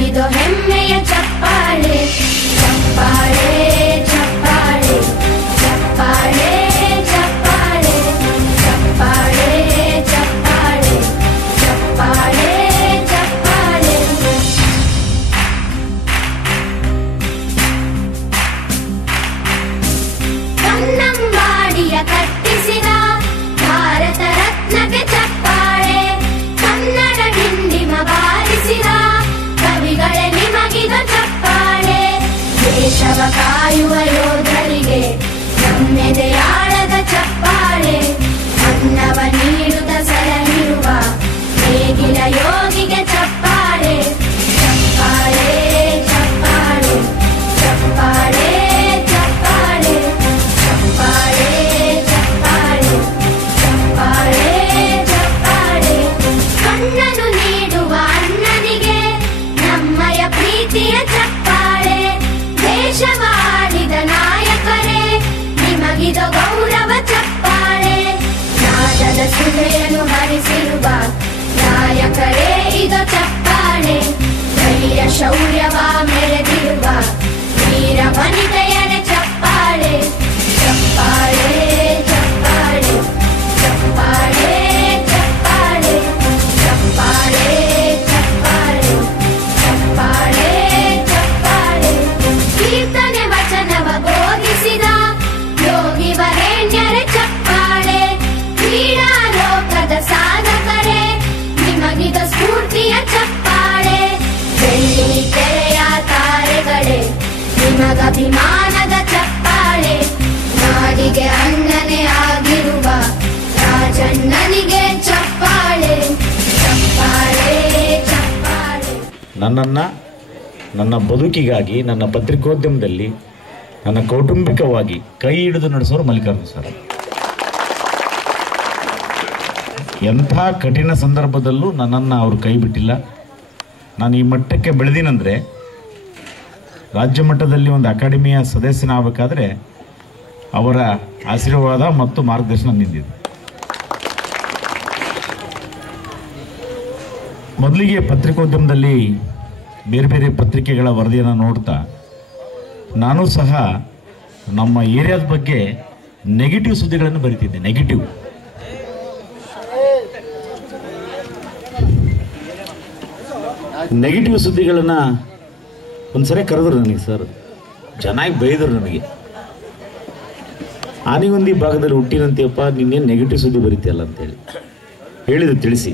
ನಿಮಗಿದು ಹೆಮ್ಮೆಯ ಚಪ್ಪಾಳೆ ಚಪ್ಪಾಳೆ ಚಪ್ಪಾಳೆ ಚಪ್ಪಾಳೆ ಚಪ್ಪಾಳೆ ಚಪ್ಪಾಳೆ ಚಪ್ಪಾಳೆ ಚಪ್ಪಾಳೆ ಚಪ್ಪಾಳೆ. ಕನ್ನಂಬಾಡಿಯ ಕಟ್ಟಿಸಿದ ಭಾರತ ರತ್ನಕ್ಕೆ ಚಪ್ಪಾಳೆ, ಕನ್ನಡ ಡಿಂಡಿಮ ಬಾರಿಸಿದ ಕವಿಗಳೇ ನಿಮಗಿದು ಚಪ್ಪಾಳೆ. ದೇಶವ ಕಾಯುವ ಯೋಧರಿಗೆ ನಮ್ಮೆದೆಯಾಳದ ಚಪ್ಪಾಳೆ, ಅನ್ನವ ನೀಡುತ್ತ ಸಲಹಿರುವ ನೇಗಿಲ ಯೋಗಿಗೆ ಚಪ್ಪಾಳೆ ಚಪ್ಪಾಳೆ ಚಪ್ಪಾಳೆ ಚಪ್ಪಾಳೆ ಚಪ್ಪಾಳೆ ಚಪ್ಪಾಳೆ ಚಪ್ಪಾಳೆ ಚಪ್ಪಾಳೆ ಚಪ್ಪಾಳೆ. ಕಣ್ಣನು ನೀಡುವ ಅಣ್ಣನಿಗೆ ನಮ್ಮಯ ಪ್ರೀತಿಯ ಚಪ್ಪಾಳೆ, ದೇಶವಾಡಿದ ನಾಯಕರೇ ನಿಮಗಿದು ಗೌರವ ಚಪ್ಪಾಳೆ. ನಾದದ ಸುಧೆಯನ್ನು ಹರಿಸಿರುವ ನಾಯಕರೇ ಇದು ಚಪ್ಪಾಳೆ, ಧೈರ್ಯ ಶೌರ್ಯವ ಮೆರೆದಿರುವ ವೀರ ವನಿತೆಯರ ಚಪ್ಪಾಳೆ ಚಪ್ಪಾಳೆ ಚಪ್ಪಾಳೆ ಚಪ್ಪಾಳೆ ಚಪ್ಪಾಳೆ ಚಪ್ಪಾಳೆ ಚಪ್ಪಾಳೆ ಚಪ್ಪಾಳೆ ಚಪ್ಪಾಳೆ. ಕೀರ್ತನೆ ವಚನವ ಬೋಧಿಸಿದ ಯೋಗಿ ವರೇಣ್ಯರ ಚಪ್ಪಾಳೆ, ಕ್ರೀಡಾ ಲೋಕದ ಸಾಧಕರೇ ನಿಮಗಿದು ಸ್ಫೂರ್ತಿಯ ಚಪ್ಪಾಳೆ. ಬೆಳ್ಳಿ ತೆರೆಯ ತಾರೆಗಳೇ ನಿಮಗಭಿಮಾನದ ಚಪ್ಪಾಳೆ, ನಾಡಿಗೆ ಅಣ್ಣನೇ ಆಗಿರುವ ರಾಜಣ್ಣನಿಗೆ ಚಪ್ಪಾಳೆ ಚಪ್ಪಾಳೆ ಚಪ್ಪಾಳೆ. ನನ್ನನ್ನು ನನ್ನ ಬದುಕಿಗಾಗಿ ನನ್ನ ಪತ್ರಿಕೋದ್ಯಮದಲ್ಲಿ ನನ್ನ ಕೌಟುಂಬಿಕವಾಗಿ ಕೈ ಹಿಡಿದು ನಡೆಸೋರು ಮಲ್ಲಿಕಾರ್ಜುನ ಸರ್. ಎಂಥ ಕಠಿಣ ಸಂದರ್ಭದಲ್ಲೂ ನನ್ನನ್ನು ಅವರು ಕೈ ಬಿಟ್ಟಿಲ್ಲ. ನಾನು ಈ ಮಟ್ಟಕ್ಕೆ ಬೆಳೆದಿನಂದರೆ ರಾಜ್ಯ ಮಟ್ಟದಲ್ಲಿ ಒಂದು ಅಕಾಡೆಮಿಯ ಸದಸ್ಯನಾಗಬೇಕಾದ್ರೆ ಅವರ ಆಶೀರ್ವಾದ ಮತ್ತು ಮಾರ್ಗದರ್ಶನ ನಿಂದಿದೆ. ಮೊದಲಿಗೆ ಪತ್ರಿಕೋದ್ಯಮದಲ್ಲಿ ಬೇರೆ ಬೇರೆ ಪತ್ರಿಕೆಗಳ ವರದಿಯನ್ನು ನೋಡ್ತಾ ನಾನು ಸಹ ನಮ್ಮ ಏರಿಯಾದ ಬಗ್ಗೆ ನೆಗೆಟಿವ್ ಸುದ್ದಿಗಳನ್ನು ಬರಿತಿದ್ದೆ. ನೆಗೆಟಿವ್ ಸುದ್ದಿಗಳನ್ನು ಒಂದ್ಸರಿ ಕರೆದ್ರು ನನಗೆ ಸರ್, ಚೆನ್ನಾಗಿ ಬೈದರು ನನಗೆ. ಆನೆಗೊಂದಿ ಭಾಗದಲ್ಲಿ ಹುಟ್ಟಿನಂತೆಯಪ್ಪ ನಿನ್ನೇನು ನೆಗೆಟಿವ್ ಸುದ್ದಿ ಬರೀತಿಯಲ್ಲ ಅಂತೇಳಿ ಹೇಳಿದ್ರು. ತಿಳಿಸಿ,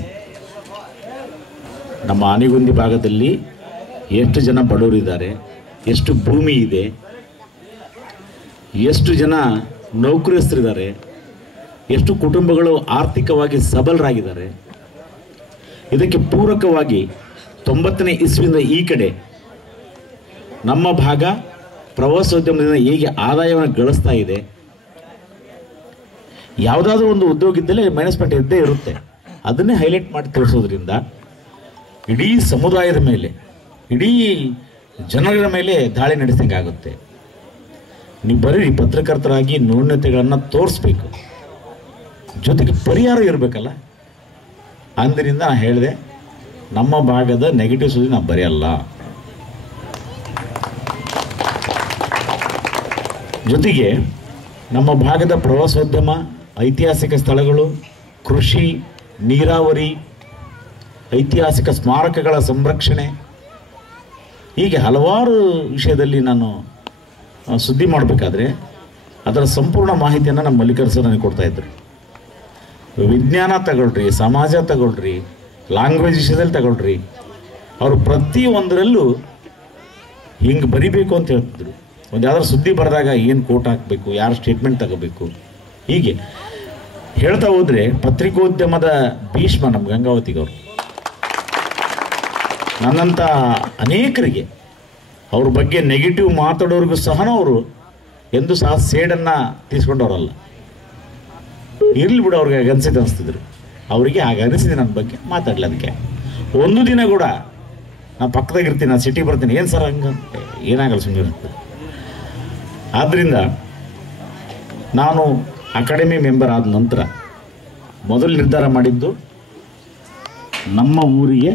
ನಮ್ಮ ಆನೆಗೊಂದಿ ಭಾಗದಲ್ಲಿ ಎಷ್ಟು ಜನ ಬಡವರಿದ್ದಾರೆ, ಎಷ್ಟು ಭೂಮಿ ಇದೆ, ಎಷ್ಟು ಜನ ನೌಕರಸ್ಥರಿದ್ದಾರೆ, ಎಷ್ಟು ಕುಟುಂಬಗಳು ಆರ್ಥಿಕವಾಗಿ ಸಬಲರಾಗಿದ್ದಾರೆ. ಇದಕ್ಕೆ ಪೂರಕವಾಗಿ 90ನೇ ಇಸ್ವಿಯಿಂದ ಈ ಕಡೆ ನಮ್ಮ ಭಾಗ ಪ್ರವಾಸೋದ್ಯಮದಿಂದ ಹೇಗೆ ಆದಾಯವನ್ನು ಗಳಿಸ್ತಾ ಇದೆ. ಯಾವುದಾದ್ರೂ ಒಂದು ಉದ್ಯೋಗ ಇದ್ದಲ್ಲಿ ಮೈನಸ್ ಪಾಯಿಂಟ್ ಇದ್ದೇ ಇರುತ್ತೆ. ಅದನ್ನೇ ಹೈಲೈಟ್ ಮಾಡಿ ತೋರಿಸೋದ್ರಿಂದ ಇಡೀ ಸಮುದಾಯದ ಮೇಲೆ, ಇಡೀ ಜನರ ಮೇಲೆ ದಾಳಿ ನಡೆಸಂಗೆ ಆಗುತ್ತೆ. ನೀವು ಬರೀ ಪತ್ರಕರ್ತರಾಗಿ ನ್ಯೂನತೆಗಳನ್ನು ತೋರಿಸ್ಬೇಕು, ಜೊತೆಗೆ ಪರಿಹಾರ ಇರಬೇಕಲ್ಲ. ಆದ್ದರಿಂದ ನಾನು ಹೇಳಿದೆ, ನಮ್ಮ ಭಾಗದ ನೆಗೆಟಿವ್ ಸುದ್ದಿ ನಾವು ಬರೆಯಲ್ಲ. ಜೊತೆಗೆ ನಮ್ಮ ಭಾಗದ ಪ್ರವಾಸೋದ್ಯಮ, ಐತಿಹಾಸಿಕ ಸ್ಥಳಗಳು, ಕೃಷಿ, ನೀರಾವರಿ, ಐತಿಹಾಸಿಕ ಸ್ಮಾರಕಗಳ ಸಂರಕ್ಷಣೆ, ಹೀಗೆ ಹಲವಾರು ವಿಷಯದಲ್ಲಿ ನಾನು ಸುದ್ದಿ ಮಾಡಬೇಕಾದ್ರೆ ಅದರ ಸಂಪೂರ್ಣ ಮಾಹಿತಿಯನ್ನು ನಮ್ಮ ಮಲ್ಲಿಕಾರ್ಜುನ ಸರ್ ನನಗೆ ಕೊಡ್ತಾಯಿದ್ರು. ವಿಜ್ಞಾನ ತಗೊಳ್ರಿ, ಸಮಾಜ ತಗೊಳ್ರಿ, ಲ್ಯಾಂಗ್ವೇಜ್ ವಿಷಯದಲ್ಲಿ ತಗೊಳ್ರಿ, ಅವರು ಪ್ರತಿಯೊಂದರಲ್ಲೂ ಹಿಂಗೆ ಬರಿಬೇಕು ಅಂತ ಹೇಳ್ತಿದ್ರು. ಒಂದು ಯಾವ್ದಾದ್ರು ಸುದ್ದಿ ಬರೆದಾಗ ಏನು ಕೋಟ್ ಹಾಕಬೇಕು, ಯಾರು ಸ್ಟೇಟ್ಮೆಂಟ್ ತಗೋಬೇಕು, ಹೀಗೆ ಹೇಳ್ತಾ ಹೋದರೆ ಪತ್ರಿಕೋದ್ಯಮದ ಭೀಷ್ಮ ನಮ್ಮ ಗಂಗಾವತಿಗವರು. ನನ್ನಂಥ ಅನೇಕರಿಗೆ ಅವ್ರ ಬಗ್ಗೆ ನೆಗೆಟಿವ್ ಮಾತಾಡೋರಿಗೂ ಸಹ ಅವರು ಎಂದೂ ಸಹ ಸೇಡನ್ನು ತೀಸ್ಕೊಂಡವರಲ್ಲ. ಇರಲಿ ಬಿಡು, ಅವ್ರಿಗೆ ಹಾಗೆ ಅನಿಸಿದ್ದು ಅನಿಸ್ತಿದ್ರು. ಅವರಿಗೆ ಹಾಗೆ ಅನಿಸಿದೆ ನನ್ನ ಬಗ್ಗೆ ಮಾತಾಡಲಿ. ಅದಕ್ಕೆ ಒಂದು ದಿನ ಕೂಡ ನಾನು ಪಕ್ಕದಾಗಿರ್ತೀನಿ, ನಾನು ಸಿಟಿ ಬರ್ತೀನಿ, ಏನು ಸರ್ ಹಂಗಂತೆ ಏನಾಗಲ್ಲ ಸುಮ್ಮನೆ ಇರ್ತದೆ. ಆದ್ದರಿಂದ ನಾನು ಅಕಾಡೆಮಿ ಮೆಂಬರ್ ಆದ ನಂತರ ಮೊದಲು ನಿರ್ಧಾರ ಮಾಡಿದ್ದು ನಮ್ಮ ಊರಿಗೆ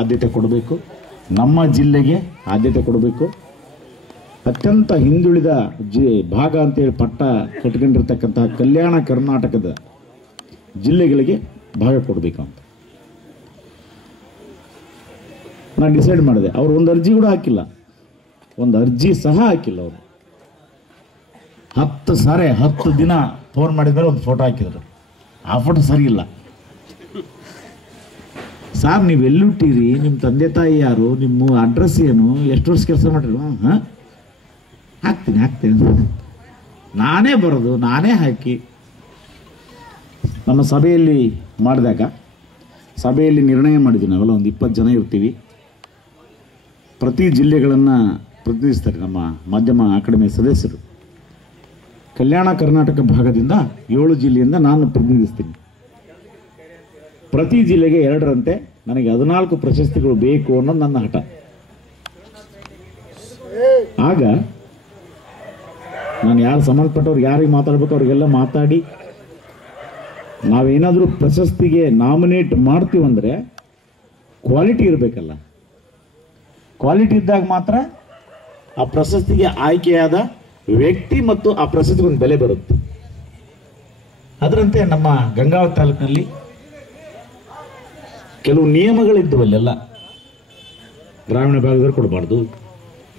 ಆದ್ಯತೆ ಕೊಡಬೇಕು, ನಮ್ಮ ಜಿಲ್ಲೆಗೆ ಆದ್ಯತೆ ಕೊಡಬೇಕು. ಅತ್ಯಂತ ಹಿಂದುಳಿದ ಭಾಗ ಅಂತೇಳಿ ಪಟ್ಟ ಕಟ್ಕೊಂಡಿರ್ತಕ್ಕಂತಹ ಕಲ್ಯಾಣ ಕರ್ನಾಟಕದ ಜಿಲ್ಲೆಗಳಿಗೆ ಭಾಗ ಕೊಡಬೇಕು ಅಂತ ನಾನು ಡಿಸೈಡ್ ಮಾಡಿದೆ. ಅವರು ಒಂದು ಅರ್ಜಿ ಕೂಡ ಹಾಕಿಲ್ಲ, ಒಂದು ಅರ್ಜಿ ಸಹ ಹಾಕಿಲ್ಲ. ಅವರು 10 ದಿನ ಫೋನ್ ಮಾಡಿದರೆ ಒಂದು ಫೋಟೋ ಹಾಕಿದ್ರು. ಆ ಫೋಟೋ ಸರಿ ಇಲ್ಲ. ಸಾರ್ ನೀವು ಎಲ್ಲಿಟ್ಟಿರಿ, ನಿಮ್ಮ ತಂದೆ ತಾಯಿ ಯಾರು, ನಿಮ್ಮ ಅಡ್ರೆಸ್ ಏನು, ಎಷ್ಟು ವರ್ಷ ಕೆಲಸ ಮಾಡಿರಿ? ಹಾಂ ಹಾಕ್ತೀನಿ ನಾನೇ ಬರೋದು, ನಾನೇ ಹಾಕಿ. ನಮ್ಮ ಸಭೆಯಲ್ಲಿ ಮಾಡಿದಾಗ ಸಭೆಯಲ್ಲಿ ನಿರ್ಣಯ ಮಾಡಿದ್ವಿ, ನಾವೆಲ್ಲ ಒಂದು 20 ಜನ ಇರ್ತೀವಿ. ಪ್ರತಿ ಜಿಲ್ಲೆಗಳನ್ನು ಪ್ರತಿನಿಧಿಸ್ತಾರೆ ನಮ್ಮ ಮಾಧ್ಯಮ ಅಕಾಡೆಮಿ ಸದಸ್ಯರು. ಕಲ್ಯಾಣ ಕರ್ನಾಟಕ ಭಾಗದಿಂದ 7 ಜಿಲ್ಲೆಯಿಂದ ನಾನು ಪ್ರತಿನಿಧಿಸ್ತೀನಿ. ಪ್ರತಿ ಜಿಲ್ಲೆಗೆ 2ರಂತೆ ನನಗೆ 14 ಪ್ರಶಸ್ತಿಗಳು ಬೇಕು ಅನ್ನೋದು ನನ್ನ ಹಠ. ಆಗ ನಾನು ಯಾರು ಸಂಬಂಧಪಟ್ಟವ್ರು ಯಾರಿಗೆ ಮಾತಾಡಬೇಕು ಅವ್ರಿಗೆಲ್ಲ ಮಾತಾಡಿ ನಾವೇನಾದರೂ ಪ್ರಶಸ್ತಿಗೆ ನಾಮಿನೇಟ್ ಮಾಡ್ತೀವಂದರೆ ಕ್ವಾಲಿಟಿ ಇರಬೇಕಲ್ಲ. ಕ್ವಾಲಿಟಿ ಇದ್ದಾಗ ಮಾತ್ರ ಆ ಪ್ರಶಸ್ತಿಗೆ ಆಯ್ಕೆಯಾದ ವ್ಯಕ್ತಿ ಮತ್ತು ಆ ಪ್ರಶಸ್ತಿಗೆ ಒಂದು ಬೆಲೆ ಬರುತ್ತೆ. ಅದರಂತೆ ನಮ್ಮ ಗಂಗಾವತಿ ತಾಲೂಕಿನಲ್ಲಿ ಕೆಲವು ನಿಯಮಗಳಿದ್ದವಲ್ಲೆಲ್ಲ ಗ್ರಾಮೀಣ ಭಾಗದವ್ರಿಗೆ ಕೊಡಬಾರ್ದು,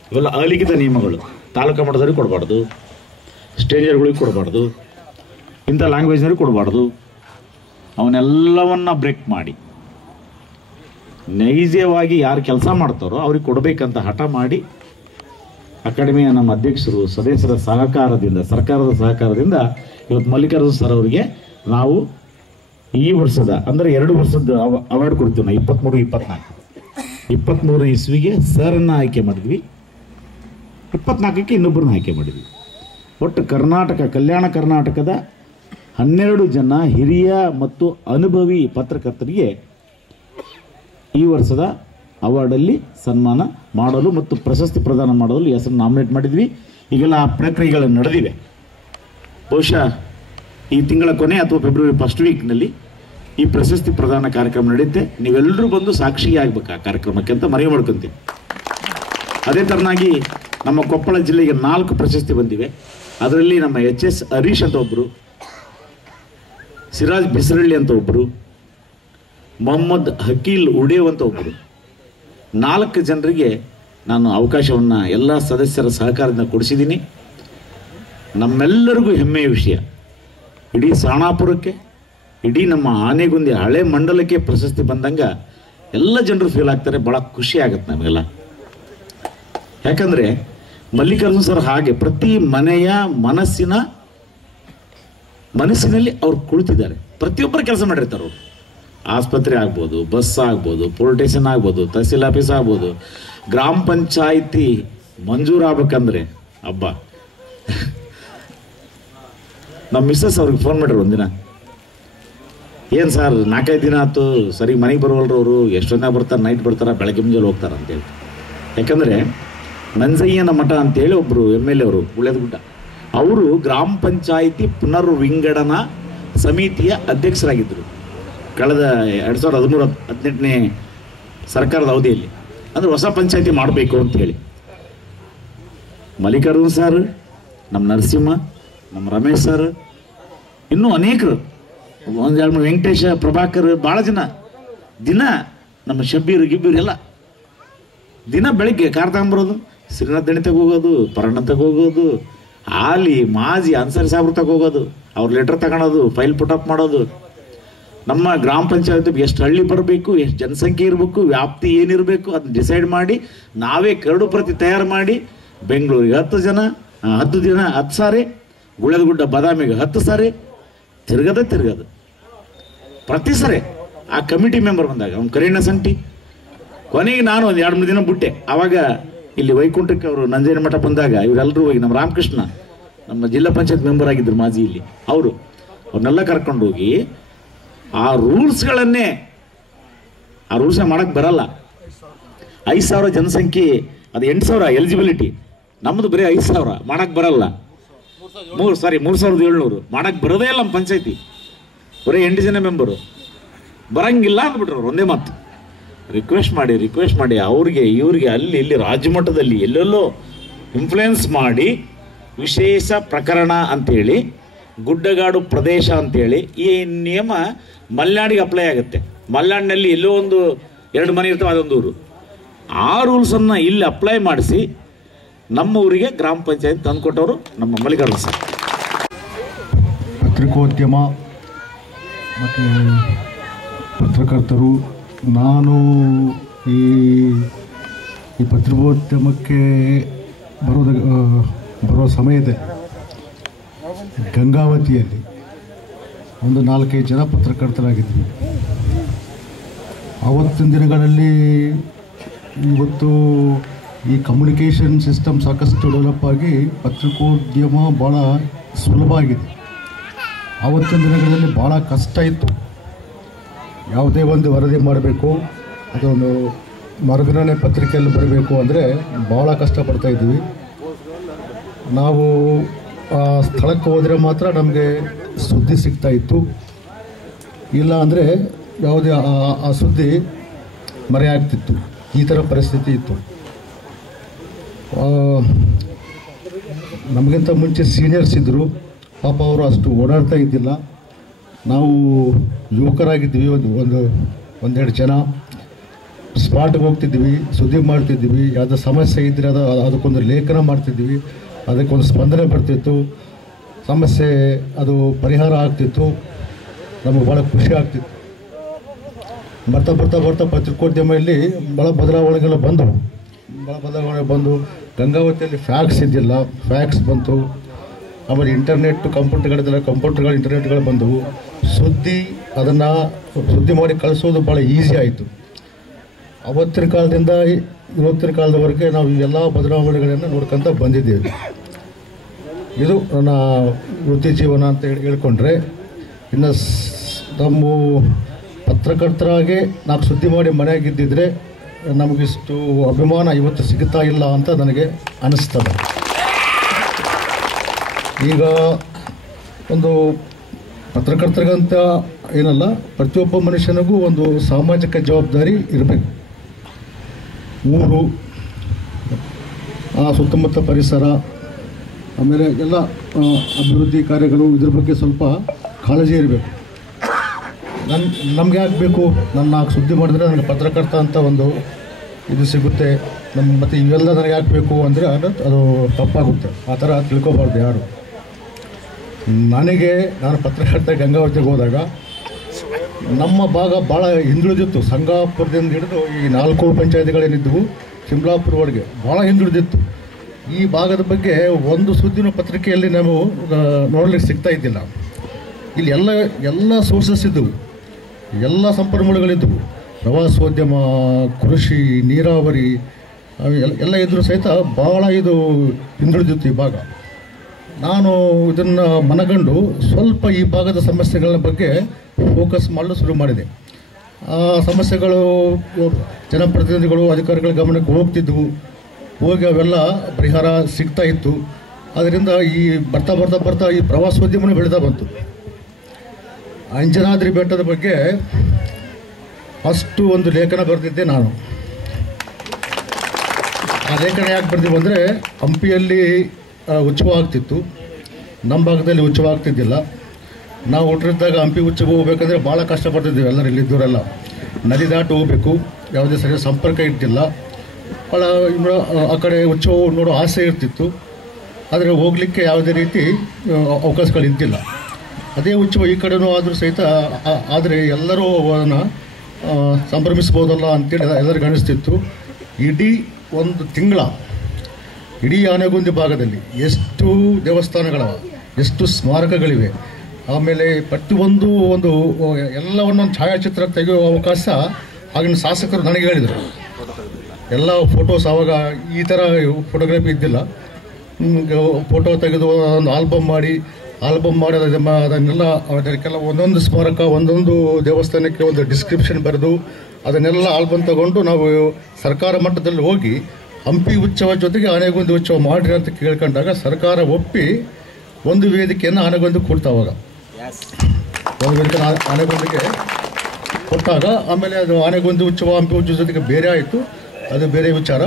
ಇವೆಲ್ಲ ಅಲಿಖಿತ ನಿಯಮಗಳು. ತಾಲೂಕು ಮಟ್ಟದವ್ರಿಗೆ ಕೊಡಬಾರ್ದು, ಸ್ಟೇಜರ್ಗಳಿಗೆ ಕೊಡಬಾರ್ದು, ಇಂಥ ಲ್ಯಾಂಗ್ವೇಜ್ನವ್ರಿಗೆ ಕೊಡಬಾರ್ದು. ಅವನ್ನೆಲ್ಲವನ್ನ ಬ್ರೇಕ್ ಮಾಡಿ ನೈಜವಾಗಿ ಯಾರು ಕೆಲಸ ಮಾಡ್ತಾರೋ ಅವ್ರಿಗೆ ಕೊಡಬೇಕಂತ ಹಠ ಮಾಡಿ ಅಕಾಡೆಮಿಯ ನಮ್ಮ ಅಧ್ಯಕ್ಷರು ಸದಸ್ಯರ ಸಹಕಾರದಿಂದ, ಸರ್ಕಾರದ ಸಹಕಾರದಿಂದ ಇವತ್ತು ಮಲ್ಲಿಕಾರ್ಜುನ್ ಸರ್ ಅವರಿಗೆ ನಾವು ಈ ವರ್ಷದ ಅಂದರೆ 2 ವರ್ಷದ ಅವಾರ್ಡ್ ಕೊಡ್ತೀವಿ. ನಾವು 23-24 ಇಸ್ವಿಗೆ ಸರನ್ನು ಆಯ್ಕೆ ಮಾಡಿದ್ವಿ, 24ಕ್ಕೆ ಇನ್ನೊಬ್ಬರನ್ನ ಆಯ್ಕೆ ಮಾಡಿದ್ವಿ. ಒಟ್ಟು ಕಲ್ಯಾಣ ಕರ್ನಾಟಕದ 12 ಜನ ಹಿರಿಯ ಮತ್ತು ಅನುಭವಿ ಪತ್ರಕರ್ತರಿಗೆ ಈ ವರ್ಷದ ಅವಾರ್ಡಲ್ಲಿ ಸನ್ಮಾನ ಮಾಡಲು ಮತ್ತು ಪ್ರಶಸ್ತಿ ಪ್ರದಾನ ಮಾಡಲು ಹೆಸರು ನಾಮಿನೇಟ್ ಮಾಡಿದ್ವಿ. ಈಗೆಲ್ಲ ಆ ಪ್ರಕ್ರಿಯೆಗಳು ನಡೆದಿವೆ. ಬಹುಶಃ ಈ ತಿಂಗಳ ಕೊನೆ ಅಥವಾ ಫೆಬ್ರವರಿ ಫಸ್ಟ್ ವೀಕ್ನಲ್ಲಿ ಈ ಪ್ರಶಸ್ತಿ ಪ್ರದಾನ ಕಾರ್ಯಕ್ರಮ ನಡೆಯುತ್ತೆ. ನೀವೆಲ್ಲರೂ ಬಂದು ಸಾಕ್ಷಿಯಾಗಬೇಕು ಆ ಕಾರ್ಯಕ್ರಮಕ್ಕೆ ಅಂತ ಮನವಿ ಮಾಡ್ಕೊತೀವಿ. ಅದೇ ಥರನಾಗಿ ನಮ್ಮ ಕೊಪ್ಪಳ ಜಿಲ್ಲೆಗೆ 4 ಪ್ರಶಸ್ತಿ ಬಂದಿವೆ. ಅದರಲ್ಲಿ ನಮ್ಮ HS ಹರೀಶ್ ಅಂತ ಒಬ್ಬರು, ಸಿರಾಜ್ ಬಿಸರಳ್ಳಿ ಅಂತ ಒಬ್ಬರು, ಮೊಹಮ್ಮದ್ ಹಕೀಲ್ ಉಡೇವ್ ಅಂತ ಒಬ್ಬರು, 4 ಜನರಿಗೆ ನಾನು ಅವಕಾಶವನ್ನು ಎಲ್ಲ ಸದಸ್ಯರ ಸಹಕಾರದಿಂದ ಕೊಡಿಸಿದ್ದೀನಿ. ನಮ್ಮೆಲ್ಲರಿಗೂ ಹೆಮ್ಮೆಯ ವಿಷಯ, ಇಡೀ ಸಾಣಾಪುರಕ್ಕೆ, ಇಡೀ ನಮ್ಮ ಆನೆಗುಂದಿ ಹಳೆ ಮಂಡಲಕ್ಕೆ ಪ್ರಶಸ್ತಿ ಬಂದಂಗೆ ಎಲ್ಲ ಜನರು ಫೀಲ್ ಆಗ್ತಾರೆ. ಭಾಳ ಖುಷಿ ಆಗುತ್ತೆ ನಮಗೆಲ್ಲ. ಯಾಕಂದರೆ ಮಲ್ಲಿಕಾರ್ಜುನ್ ಸರ್ ಹಾಗೆ ಪ್ರತಿ ಮನೆಯ ಮನಸ್ಸಿನಲ್ಲಿ ಅವ್ರು ಕುಳಿತಿದ್ದಾರೆ. ಪ್ರತಿಯೊಬ್ಬರು ಕೆಲಸ ಮಾಡಿರ್ತಾರೆ. ಅವರು ಆಸ್ಪತ್ರೆ ಆಗ್ಬೋದು, ಬಸ್ ಆಗ್ಬೋದು, ಪೊಲೀಸ್ ಸ್ಟೇಷನ್ ಆಗ್ಬೋದು, ತಹಸೀಲ್ ಆಫೀಸ್ ಆಗ್ಬೋದು, ಗ್ರಾಮ ಪಂಚಾಯಿತಿ ಮಂಜೂರಾಗಬೇಕಂದ್ರೆ ಹಬ್ಬ. ನಮ್ಮ ಮಿಸ್ಸಸ್ ಅವ್ರಿಗೆ ಫೋನ್ ಮಾಡಿದ್ರು ಒಂದಿನ, ಏನು ಸರ್ 4-5 ದಿನ ಆಯ್ತು ಸರಿ ಮನೆಗೆ ಬರೋಲ್ರು ಅವರು, ಎಷ್ಟೊಂದ ಬರ್ತಾರೆ, ನೈಟ್ ಬರ್ತಾರೆ, ಬೆಳಗ್ಗೆ ಮುಂಜಾನೆ ಹೋಗ್ತಾರೆ ಅಂತೇಳಿ. ಯಾಕಂದರೆ ನಂಜಯ್ಯನ ಮಠ ಅಂತೇಳಿ ಒಬ್ಬರು MLA ಅವರು ಉಳ್ಳೇದಗುಡ್ಡ, ಅವರು ಗ್ರಾಮ ಪಂಚಾಯಿತಿ ಪುನರ್ವಿಂಗಡನಾ ಸಮಿತಿಯ ಅಧ್ಯಕ್ಷರಾಗಿದ್ದರು ಕಳೆದ 2013-18ನೇ ಸರ್ಕಾರದ ಅವಧಿಯಲ್ಲಿ. ಅಂದರೆ ಹೊಸ ಪಂಚಾಯಿತಿ ಮಾಡಬೇಕು ಅಂತ ಹೇಳಿ ಮಲ್ಲಿಕಾರ್ಜುನ್ ಸರ್, ನಮ್ಮ ನರಸಿಂಹ, ನಮ್ಮ ರಮೇಶ್ ಸರ್, ಇನ್ನೂ ಅನೇಕರು, 1-2 ವೆಂಕಟೇಶ, ಪ್ರಭಾಕರ್, ಭಾಳ ಜನ ದಿನ ನಮ್ಮ ಶಬ್ಬೀರ್ ಗಿಬ್ಬೀರ್ ಎಲ್ಲ ದಿನ ಬೆಳಿಗ್ಗೆ ಕಾರ್ ತಗೊಂಬರೋದು, ಶ್ರೀನಾಥ್ ದಣಿತಕ್ಕೆ ಹೋಗೋದು, ಪರಣತಕ್ಕೆ ಹೋಗೋದು, ಹಾಲಿ ಮಾಜಿ ಅನ್ಸರಿ ಸಾಬ್ರ ಹೋಗೋದು, ಅವ್ರ ಲೆಟರ್ ತಗೊಳೋದು, ಫೈಲ್ ಪುಟಪ್ ಮಾಡೋದು. ನಮ್ಮ ಗ್ರಾಮ ಪಂಚಾಯತ್ ಎಷ್ಟು ಹಳ್ಳಿ ಬರಬೇಕು, ಎಷ್ಟು ಜನಸಂಖ್ಯೆ ಇರಬೇಕು, ವ್ಯಾಪ್ತಿ ಏನಿರಬೇಕು ಅದನ್ನ ಡಿಸೈಡ್ ಮಾಡಿ ನಾವೇ ಕರಡು ಪ್ರತಿ ತಯಾರು ಮಾಡಿ ಬೆಂಗಳೂರಿಗೆ 10 ದಿನ 10 ಸಾರಿ, ಗುಳೇದಗುಡ್ಡ ಬಾದಾಮಿಗೆ 10 ಸಾರಿ ತಿರ್ಗದು ಪ್ರತಿ ಸರಿ. ಆ ಕಮಿಟಿ ಮೆಂಬರ್ ಬಂದಾಗ ಅವ್ನು ಕರೀಣ ಸಂಟಿ, ಕೊನೆಗೆ ನಾನು ಒಂದು 2-3 ದಿನ ಬಿಟ್ಟೆ. ಆವಾಗ ಇಲ್ಲಿ ವೈಕುಂಠಕ್ಕೆ ಅವರು ನಂಜೇನ ಮಠ ಬಂದಾಗ ಇವರೆಲ್ಲರೂ ಹೋಗಿ, ನಮ್ಮ ರಾಮಕೃಷ್ಣ ನಮ್ಮ ಜಿಲ್ಲಾ ಪಂಚಾಯತ್ ಮೆಂಬರ್ ಆಗಿದ್ದರು ಮಾಜಿ ಇಲ್ಲಿ, ಅವ್ರನ್ನೆಲ್ಲ ಕರ್ಕೊಂಡು ಹೋಗಿ ಆ ರೂಲ್ಸ್ಗಳನ್ನೇ ಮಾಡೋಕ್ಕೆ ಬರಲ್ಲ. 5,000 ಜನಸಂಖ್ಯೆ, ಅದು 8,000 ಎಲಿಜಿಬಿಲಿಟಿ, ನಮ್ಮದು ಬರೀ 5,000 ಮಾಡೋಕ್ಕೆ ಬರಲ್ಲ. 3,700 ಮಾಡೋಕ್ಕೆ ಬರೋದೇ ಇಲ್ಲ. ನಮ್ಮ ಪಂಚಾಯತಿ ಬರೀ 8 ಜನ ಮೆಂಬರು, ಬರಂಗಿಲ್ಲ ಅಂದ್ಬಿಟ್ರು ಅವ್ರು ಒಂದೇ ಮಾತು. ರಿಕ್ವೆಸ್ಟ್ ಮಾಡಿ ಅವ್ರಿಗೆ ಇವ್ರಿಗೆ ಅಲ್ಲಿ ಇಲ್ಲಿ ರಾಜ್ಯ ಮಟ್ಟದಲ್ಲಿ ಎಲ್ಲೆಲ್ಲೋ ಇನ್ಫ್ಲುಯೆನ್ಸ್ ಮಾಡಿ ವಿಶೇಷ ಪ್ರಕರಣ ಅಂಥೇಳಿ ಗುಡ್ಡಗಾಡು ಪ್ರದೇಶ ಅಂಥೇಳಿ ಈ ನಿಯಮ ಮಲೆನಾಡಿಗೆ ಅಪ್ಲೈ ಆಗುತ್ತೆ. ಮಲೆನಾಡಿನಲ್ಲಿ ಎಲ್ಲೋ ಒಂದು 2 ಮನೆ ಇರ್ತವೆ, ಅದೊಂದು ಊರು. ಆ ರೂಲ್ಸನ್ನು ಇಲ್ಲಿ ಅಪ್ಲೈ ಮಾಡಿಸಿ ನಮ್ಮ ಊರಿಗೆ ಗ್ರಾಮ ಪಂಚಾಯತ್ ತಂದುಕೊಟ್ಟವರು ನಮ್ಮ ಮಲ್ಲಿಕಾರ್ಜುನ ಸರ್. ಪತ್ರಿಕೋದ್ಯಮ ಮತ್ತು ಪತ್ರಕರ್ತರು, ನಾನು ಈ ಪತ್ರಿಕೋದ್ಯಮಕ್ಕೆ ಬರೋ ಸಮಯದಲ್ಲಿ ಗಂಗಾವತಿಯಲ್ಲಿ ಒಂದು 4-5 ಜನ ಪತ್ರಕರ್ತರಾಗಿದ್ವಿ. ಆವತ್ತಿನ ದಿನಗಳಲ್ಲಿ ಇವತ್ತು ಈ ಕಮ್ಯುನಿಕೇಷನ್ ಸಿಸ್ಟಮ್ ಸಾಕಷ್ಟು ಡೆವಲಪ್ ಆಗಿ ಪತ್ರಿಕೋದ್ಯಮ ಭಾಳ ಸುಲಭ ಆಗಿದೆ. ಆವತ್ತಿನ ದಿನಗಳಲ್ಲಿ ಭಾಳ ಕಷ್ಟ ಇತ್ತು. ಯಾವುದೇ ಒಂದು ವರದಿ ಮಾಡಬೇಕು, ಅದೊಂದು ಮರುದಿನನೇ ಪತ್ರಿಕೆಯಲ್ಲಿ ಬರಬೇಕು ಅಂದರೆ ಭಾಳ ಕಷ್ಟಪಡ್ತಾಯಿದ್ವಿ. ನಾವು ಆ ಸ್ಥಳಕ್ಕೆ ಹೋದರೆ ಮಾತ್ರ ನಮಗೆ ಸುದ್ದಿ ಸಿಗ್ತಾಯಿತ್ತು, ಇಲ್ಲ ಅಂದರೆ ಯಾವುದೇ ಆ ಸುದ್ದಿ ಮರೆಯಾಗ್ತಿತ್ತು. ಈ ಥರ ಪರಿಸ್ಥಿತಿ ಇತ್ತು. ನಮಗಿಂತ ಮುಂಚೆ ಸೀನಿಯರ್ಸ್ ಇದ್ದರು, ಪಾಪ ಅವರು ಅಷ್ಟು ಓಡಾಡ್ತಾ ಇದ್ದಿಲ್ಲ. ನಾವು ಯುವಕರಾಗಿದ್ವಿ, ಒಂದೆರಡು ಜನ ಸ್ಪಾಟ್ಗೆ ಹೋಗ್ತಿದ್ವಿ, ಸುದ್ದಿ ಮಾಡ್ತಿದ್ವಿ. ಯಾವುದೋ ಸಮಸ್ಯೆ ಇದ್ದರೆ ಅದಕ್ಕೊಂದು ಲೇಖನ ಮಾಡ್ತಿದ್ವಿ, ಅದಕ್ಕೊಂದು ಸ್ಪಂದನೆ ಬರ್ತಿತ್ತು, ಸಮಸ್ಯೆ ಅದು ಪರಿಹಾರ ಆಗ್ತಿತ್ತು, ನಮಗೆ ಭಾಳ ಖುಷಿ ಆಗ್ತಿತ್ತು. ಬರ್ತಾ ಬರ್ತಾ ಬರ್ತಾ ಪತ್ರಿಕೋದ್ಯಮದಲ್ಲಿ ಭಾಳ ಬದಲಾವಣೆಗಳು ಬಂದು ಗಂಗಾವತಿಯಲ್ಲಿ ಫ್ಯಾಕ್ಸ್ ಇದ್ದಿಲ್ಲ, ಫ್ಯಾಕ್ಸ್ ಬಂತು. ಆಮೇಲೆ ಇಂಟರ್ನೆಟ್ ಕಂಪ್ಯೂಟರ್ಗಳು ಇಂಟರ್ನೆಟ್ಗಳು ಬಂದವು. ಸುದ್ದಿ ಮಾಡಿ ಕಳಿಸೋದು ಭಾಳ ಈಸಿ ಆಯಿತು. ಅವತ್ತಿನ ಕಾಲದಿಂದ ಇವತ್ತಿನ ಕಾಲದವರೆಗೆ ನಾವು ಎಲ್ಲ ಬದಲಾವಣೆಗಳನ್ನು ನೋಡ್ಕೊತ ಬಂದಿದ್ದೇವೆ. ಇದು ನನ್ನ ವೃತ್ತಿ ಜೀವನ ಅಂತ ಹೇಳ್ಕೊಂಡ್ರೆ, ಇನ್ನು ನಮ್ಮ ಪತ್ರಕರ್ತರಾಗೆ ನಾವು ಸುದ್ದಿ ಮಾಡಿ ಮನೆಯಾಗಿದ್ದಿದ್ರೆ ನಮಗಿಷ್ಟು ಅಭಿಮಾನ ಇವತ್ತು ಸಿಗ್ತಾ ಇಲ್ಲ ಅಂತ ನನಗೆ ಅನ್ನಿಸ್ತದೆ. ಈಗ ಒಂದು ಪತ್ರಕರ್ತರಿಗಂತ ಏನಲ್ಲ, ಪ್ರತಿಯೊಬ್ಬ ಮನುಷ್ಯನಿಗೂ ಒಂದು ಸಾಮಾಜಿಕ ಜವಾಬ್ದಾರಿ ಇರಬೇಕು. ಊರು, ಆ ಸುತ್ತಮುತ್ತ ಪರಿಸರ, ಆಮೇಲೆ ಎಲ್ಲ ಅಭಿವೃದ್ಧಿ ಕಾರ್ಯಗಳು, ಇದ್ರ ಬಗ್ಗೆ ಸ್ವಲ್ಪ ಕಾಳಜಿ ಇರಬೇಕು. ನಮಗೆ ಆಗಬೇಕು, ನನ್ನ ಸುದ್ದಿ ಮಾಡಿದ್ರೆ ನನಗೆ ಪತ್ರಕರ್ತ ಅಂತ ಒಂದು ಇದು ಸಿಗುತ್ತೆ. ಮತ್ತು ಇವೆಲ್ಲ ನನಗೆ ಆಗಬೇಕು ಅಂದರೆ ಅದು ತಪ್ಪಾಗುತ್ತೆ. ಆ ಥರ ತಿಳ್ಕೊಬಾರ್ದು ಯಾರು. ನಾನು ಪತ್ರಕರ್ತ ಗಂಗಾವತಿಗೆ ಹೋದಾಗ ನಮ್ಮ ಭಾಗ ಭಾಳ ಹಿಂದುಳಿದಿತ್ತು. ಸಂಗಾಪುರದಿಂದ ಹಿಡಿದು ಈ 4 ಪಂಚಾಯತಿಗಳೇನಿದ್ದವು ಚಿಂಬ್ಲಾಪುರವರೆಗೆ ಭಾಳ ಹಿಂದುಳಿದಿತ್ತು. ಈ ಭಾಗದ ಬಗ್ಗೆ ಒಂದು ಸುದ್ದಿನ ಪತ್ರಿಕೆಯಲ್ಲಿ ನಾವು ನೋಡಲಿಕ್ಕೆ ಸಿಗ್ತಾ ಇದ್ದಿಲ್ಲ. ಇಲ್ಲಿ ಎಲ್ಲ ಸೋರ್ಸಸ್ ಇದ್ದವು, ಎಲ್ಲ ಸಂಪನ್ಮೂಲಗಳಿದ್ದವು. ಪ್ರವಾಸೋದ್ಯಮ, ಕೃಷಿ, ನೀರಾವರಿ ಎಲ್ಲ ಇದ್ರೂ ಸಹಿತ ಭಾಳ ಇದು ಹಿಂದುಳಿದಿತ್ತು ಈ ಭಾಗ. ನಾನು ಇದನ್ನು ಮನಗಂಡು ಸ್ವಲ್ಪ ಈ ಭಾಗದ ಸಮಸ್ಯೆಗಳ ಬಗ್ಗೆ ಫೋಕಸ್ ಮಾಡಲು ಶುರು ಮಾಡಿದೆ. ಆ ಸಮಸ್ಯೆಗಳು ಜನಪ್ರತಿನಿಧಿಗಳು, ಅಧಿಕಾರಿಗಳ ಗಮನಕ್ಕೆ ಹೋಗಿ ಅವೆಲ್ಲ ಪರಿಹಾರ ಸಿಗ್ತಾ ಇತ್ತು. ಅದರಿಂದ ಈ ಬರ್ತಾ ಈ ಪ್ರವಾಸೋದ್ಯಮನೂ ಬೆಳೀತಾ ಬಂತು. ಅಂಜನಾದ್ರಿ ಬೆಟ್ಟದ ಬಗ್ಗೆ ಫಸ್ಟು ಒಂದು ಲೇಖನ ಬರೆದಿದ್ದೆ ನಾನು. ಆ ಲೇಖನ ಯಾಕೆ ಬರ್ತೀವಿ ಅಂದರೆ, ಹಂಪಿಯಲ್ಲಿ ಉತ್ಸವ ಆಗ್ತಿತ್ತು, ನಮ್ಮ ಭಾಗದಲ್ಲಿ ಉತ್ಸವ ಆಗ್ತಿದ್ದಿಲ್ಲ. ನಾವು ಹುಟ್ಟಿದಾಗ ಹಂಪಿ ಉತ್ಸವ ಹೋಗ್ಬೇಕಂದ್ರೆ ಭಾಳ ಕಷ್ಟಪಡ್ತಿದ್ದೀವಿ. ಎಲ್ಲರೂ ಇಲ್ಲಿದ್ದವರೆಲ್ಲ ನದಿ ದಾಟಿ ಹೋಗಬೇಕು, ಯಾವುದೇ ಸರಿಯಾದ ಸಂಪರ್ಕ ಇರ್ತಿಲ್ಲ. ಭಾಳ ಆ ಕಡೆ ಉತ್ಸವ ನೋಡೋ ಆಸೆ ಇರ್ತಿತ್ತು, ಆದರೆ ಹೋಗಲಿಕ್ಕೆ ಯಾವುದೇ ರೀತಿ ಅವಕಾಶಗಳಿದ್ದಿಲ್ಲ. ಅದೇ ಉತ್ಸವ ಈ ಕಡೆನೂ ಆದರೂ ಸಹಿತ ಆದರೆ ಎಲ್ಲರೂ ಅದನ್ನು ಸಂಭ್ರಮಿಸ್ಬೋದಲ್ಲ ಅಂತೇಳಿ ಎಲ್ಲರಿಗೂ ಅನಿಸ್ತಿತ್ತು. ಇಡೀ ಒಂದು ತಿಂಗಳ ಇಡೀ ಆನೆಗೊಂದಿ ಭಾಗದಲ್ಲಿ ಎಷ್ಟು ದೇವಸ್ಥಾನಗಳವ, ಎಷ್ಟು ಸ್ಮಾರಕಗಳಿವೆ, ಆಮೇಲೆ ಪ್ರತಿಯೊಂದು ಎಲ್ಲವನ್ನೊಂದು ಛಾಯಾಚಿತ್ರ ತೆಗೆಯುವ ಅವಕಾಶ ಆಗಿನ ಶಾಸಕರು ನನಗೆ ಹೇಳಿದರು. ಎಲ್ಲ ಫೋಟೋಸ್ ಆವಾಗ ಈ ಥರ ಫೋಟೋಗ್ರಫಿ ಇದ್ದಿಲ್ಲ. ಫೋಟೋ ತೆಗೆದು ಒಂದು ಆಲ್ಬಮ್ ಮಾಡಿ ಅದನ್ನೆಲ್ಲ ಅದಕ್ಕೆಲ್ಲ ಒಂದೊಂದು ಸ್ಮಾರಕ, ಒಂದೊಂದು ದೇವಸ್ಥಾನಕ್ಕೆ ಒಂದು ಡಿಸ್ಕ್ರಿಪ್ಷನ್ ಬರೆದು ಅದನ್ನೆಲ್ಲ ಆಲ್ಬಮ್ ತಗೊಂಡು ನಾವು ಸರ್ಕಾರ ಮಟ್ಟದಲ್ಲಿ ಹೋಗಿ ಹಂಪಿ ಉತ್ಸವ ಜೊತೆಗೆ ಆನೆಗೊಂದಿ ಉತ್ಸವ ಮಾಡಿರಿ ಅಂತ ಕೇಳ್ಕೊಂಡಾಗ ಸರ್ಕಾರ ಒಪ್ಪಿ ಒಂದು ವೇದಿಕೆಯನ್ನು ಆನೆಗೊಂದಿ ಕೊಡ್ತಾ. ಅವಾಗ ಒಂದು ವೇದಿಕೆ ಆನೆಗೊಂದಿಗೆ ಕೊಟ್ಟಾಗ ಆಮೇಲೆ ಅದು ಆನೆಗೊಂದಿ ಉತ್ಸವ ಹಂಪಿ ಉತ್ಸವ ಜೊತೆಗೆ ಬೇರೆ ಆಯಿತು, ಅದು ಬೇರೆ ವಿಚಾರ.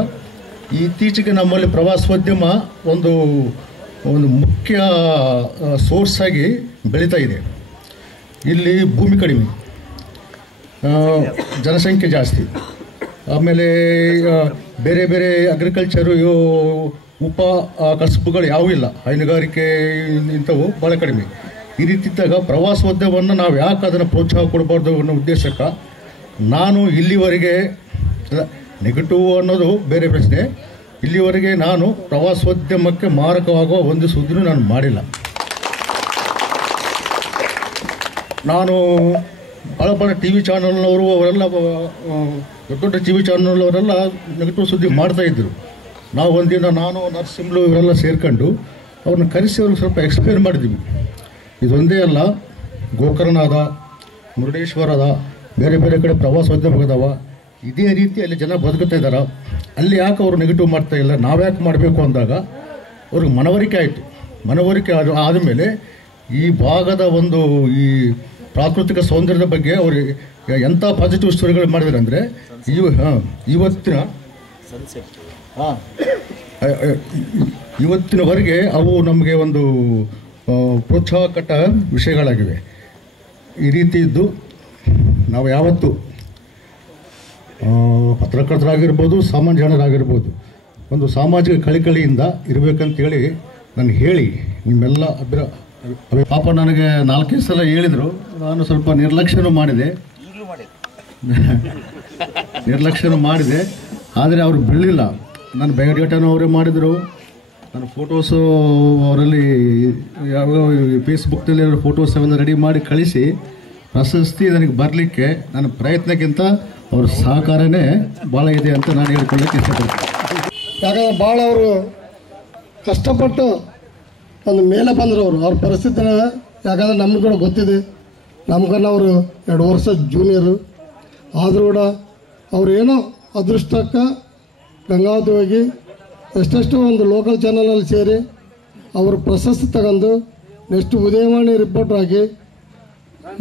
ಇತ್ತೀಚೆಗೆ ನಮ್ಮಲ್ಲಿ ಪ್ರವಾಸೋದ್ಯಮ ಒಂದು ಮುಖ್ಯ ಸೋರ್ಸ್ ಆಗಿ ಬೆಳೀತಾ ಇದೆ. ಇಲ್ಲಿ ಭೂಮಿ ಕಡಿಮೆ, ಜನಸಂಖ್ಯೆ ಜಾಸ್ತಿ, ಆಮೇಲೆ ಬೇರೆ ಬೇರೆ ಅಗ್ರಿಕಲ್ಚರು ಉಪ ಕಸಬುಗಳು ಯಾವೂ ಇಲ್ಲ, ಹೈನುಗಾರಿಕೆ ಇಂಥವು ಭಾಳ ಕಡಿಮೆ. ಈ ರೀತಿ ಇದ್ದಾಗ ಪ್ರವಾಸೋದ್ಯಮವನ್ನು ನಾವು ಯಾಕೆ ಅದನ್ನು ಪ್ರೋತ್ಸಾಹ ಕೊಡಬಾರ್ದು ಅನ್ನೋ ಉದ್ದೇಶಕ್ಕೆ ನಾನು ಇಲ್ಲಿವರೆಗೆ ನೆಗೆಟಿವ್ ಅನ್ನೋದು ಬೇರೆ ಪ್ರಶ್ನೆ. ಇಲ್ಲಿವರೆಗೆ ನಾನು ಪ್ರವಾಸೋದ್ಯಮಕ್ಕೆ ಮಾರಕವಾಗುವ ಒಂದು ಸುದ್ದಿನೂ ನಾನು ಮಾಡಿಲ್ಲ. ನಾನು ಭಾಳ ಟಿ ವಿ ಚಾನಲ್ನವರು ಅವರೆಲ್ಲ ದೊಡ್ಡ ದೊಡ್ಡ ಟಿ ವಿ ಚಾನಲ್ನವರೆಲ್ಲ ನೆಗೆಟಿವ್ ಸುದ್ದಿ ಮಾಡ್ತಾಯಿದ್ರು. ನಾವು ಒಂದಿನ ನಾನು ನರಸಿಂಹಲು ಇವರೆಲ್ಲ ಸೇರ್ಕೊಂಡು ಅವ್ರನ್ನ ಕರೆಸಿ ಅವ್ರಿಗೆ ಸ್ವಲ್ಪ ಎಕ್ಸ್ಪ್ಲೇನ್ ಮಾಡಿದ್ವಿ. ಇದೊಂದೇ ಅಲ್ಲ, ಗೋಕರ್ಣ ಅದ, ಮುರುಡೇಶ್ವರ ಅದ, ಬೇರೆ ಬೇರೆ ಕಡೆ ಪ್ರವಾಸೋದ್ಯಮಗದವ. ಇದೇ ರೀತಿ ಅಲ್ಲಿ ಜನ ಬದುಕುತ್ತಾ ಇದ್ದಾರೆ. ಅಲ್ಲಿ ಯಾಕೆ ಅವರು ನೆಗೆಟಿವ್ ಮಾಡ್ತಾ ಇಲ್ಲ, ನಾವ್ಯಾಕೆ ಮಾಡಬೇಕು ಅಂದಾಗ ಅವ್ರಿಗೆ ಮನವರಿಕೆ ಆಯಿತು. ಮನವರಿಕೆ ಆದಮೇಲೆ ಈ ಭಾಗದ ಒಂದು ಈ ಪ್ರಾಕೃತಿಕ ಸೌಂದರ್ಯದ ಬಗ್ಗೆ ಅವರು ಎಂಥ ಪಾಸಿಟಿವ್ ಸ್ಟೋರಿಗಳು ಮಾಡಿದ್ದಾರೆ ಅಂದರೆ ಇವತ್ತಿನವರೆಗೆ ಅವು ನಮಗೆ ಒಂದು ಪ್ರೋತ್ಸಾಹಕಟ್ಟ ವಿಷಯಗಳಾಗಿವೆ. ಈ ರೀತಿ ಇದ್ದು ನಾವು ಯಾವತ್ತೂ ಪತ್ರಕರ್ತರಾಗಿರ್ಬೋದು, ಸಾಮಾನ್ಯ ಜನರಾಗಿರ್ಬೋದು, ಒಂದು ಸಾಮಾಜಿಕ ಕಳಿಕಳಿಯಿಂದ ಇರಬೇಕಂತೇಳಿ ನಾನು ಹೇಳಿ ನಿಮ್ಮೆಲ್ಲ ಪಾಪ ನನಗೆ 4 ಸಲ ಹೇಳಿದರು. ನಾನು ಸ್ವಲ್ಪ ನಿರ್ಲಕ್ಷ್ಯನೂ ಮಾಡಿದೆ. ಆದರೆ ಅವರು ಬಿಡಲಿಲ್ಲ. ನಾನು ಬಯೋಡೇಟಾನು ಅವರೇ ಮಾಡಿದರು. ನನ್ನ ಫೋಟೋಸು ಅವರಲ್ಲಿ ಯಾವ ಫೇಸ್ಬುಕ್ನಲ್ಲಿ ಅವರ ಫೋಟೋಸ್ ಅವೆಲ್ಲ ರೆಡಿ ಮಾಡಿ ಕಳಿಸಿ ಪ್ರಶಸ್ತಿ ನನಗೆ ಬರಲಿಕ್ಕೆ ನನ್ನ ಪ್ರಯತ್ನಕ್ಕಿಂತ ಅವ್ರ ಸಹಕಾರನೇ ಭಾಳ ಇದೆ ಅಂತ ನಾನು ಹೇಳ್ಕೊಳ್ಳೋಕ್ಕೆ ಇಷ್ಟಪಡ್ತೀನಿ. ಯಾಕಂದರೆ ಭಾಳ ಅವರು ಕಷ್ಟಪಟ್ಟು ಒಂದು ಮೇಲೆ ಬಂದರು. ಅವ್ರ ಪರಿಸ್ಥಿತಿನ ಯಾಕಂದರೆ ನಮ್ಗೆ ಕೂಡ ಗೊತ್ತಿದೆ. ನಮ್ಗನ್ನ ಅವರು 2 ವರ್ಷ ಜೂನಿಯರು. ಆದರೂ ಕೂಡ ಅವರೇನೋ ಅದೃಷ್ಟಕ್ಕೆ ಗಂಗಾವತಿ ಹೋಗಿ ಎಷ್ಟೆಷ್ಟು ಒಂದು ಲೋಕಲ್ ಚಾನಲಲ್ಲಿ ಸೇರಿ ಅವರು ಪ್ರಶಸ್ತಿ ತಗೊಂಡು ನೆಕ್ಸ್ಟ್ ಉದಯವಾಣಿ ರಿಪೋರ್ಟರ್ ಆಗಿ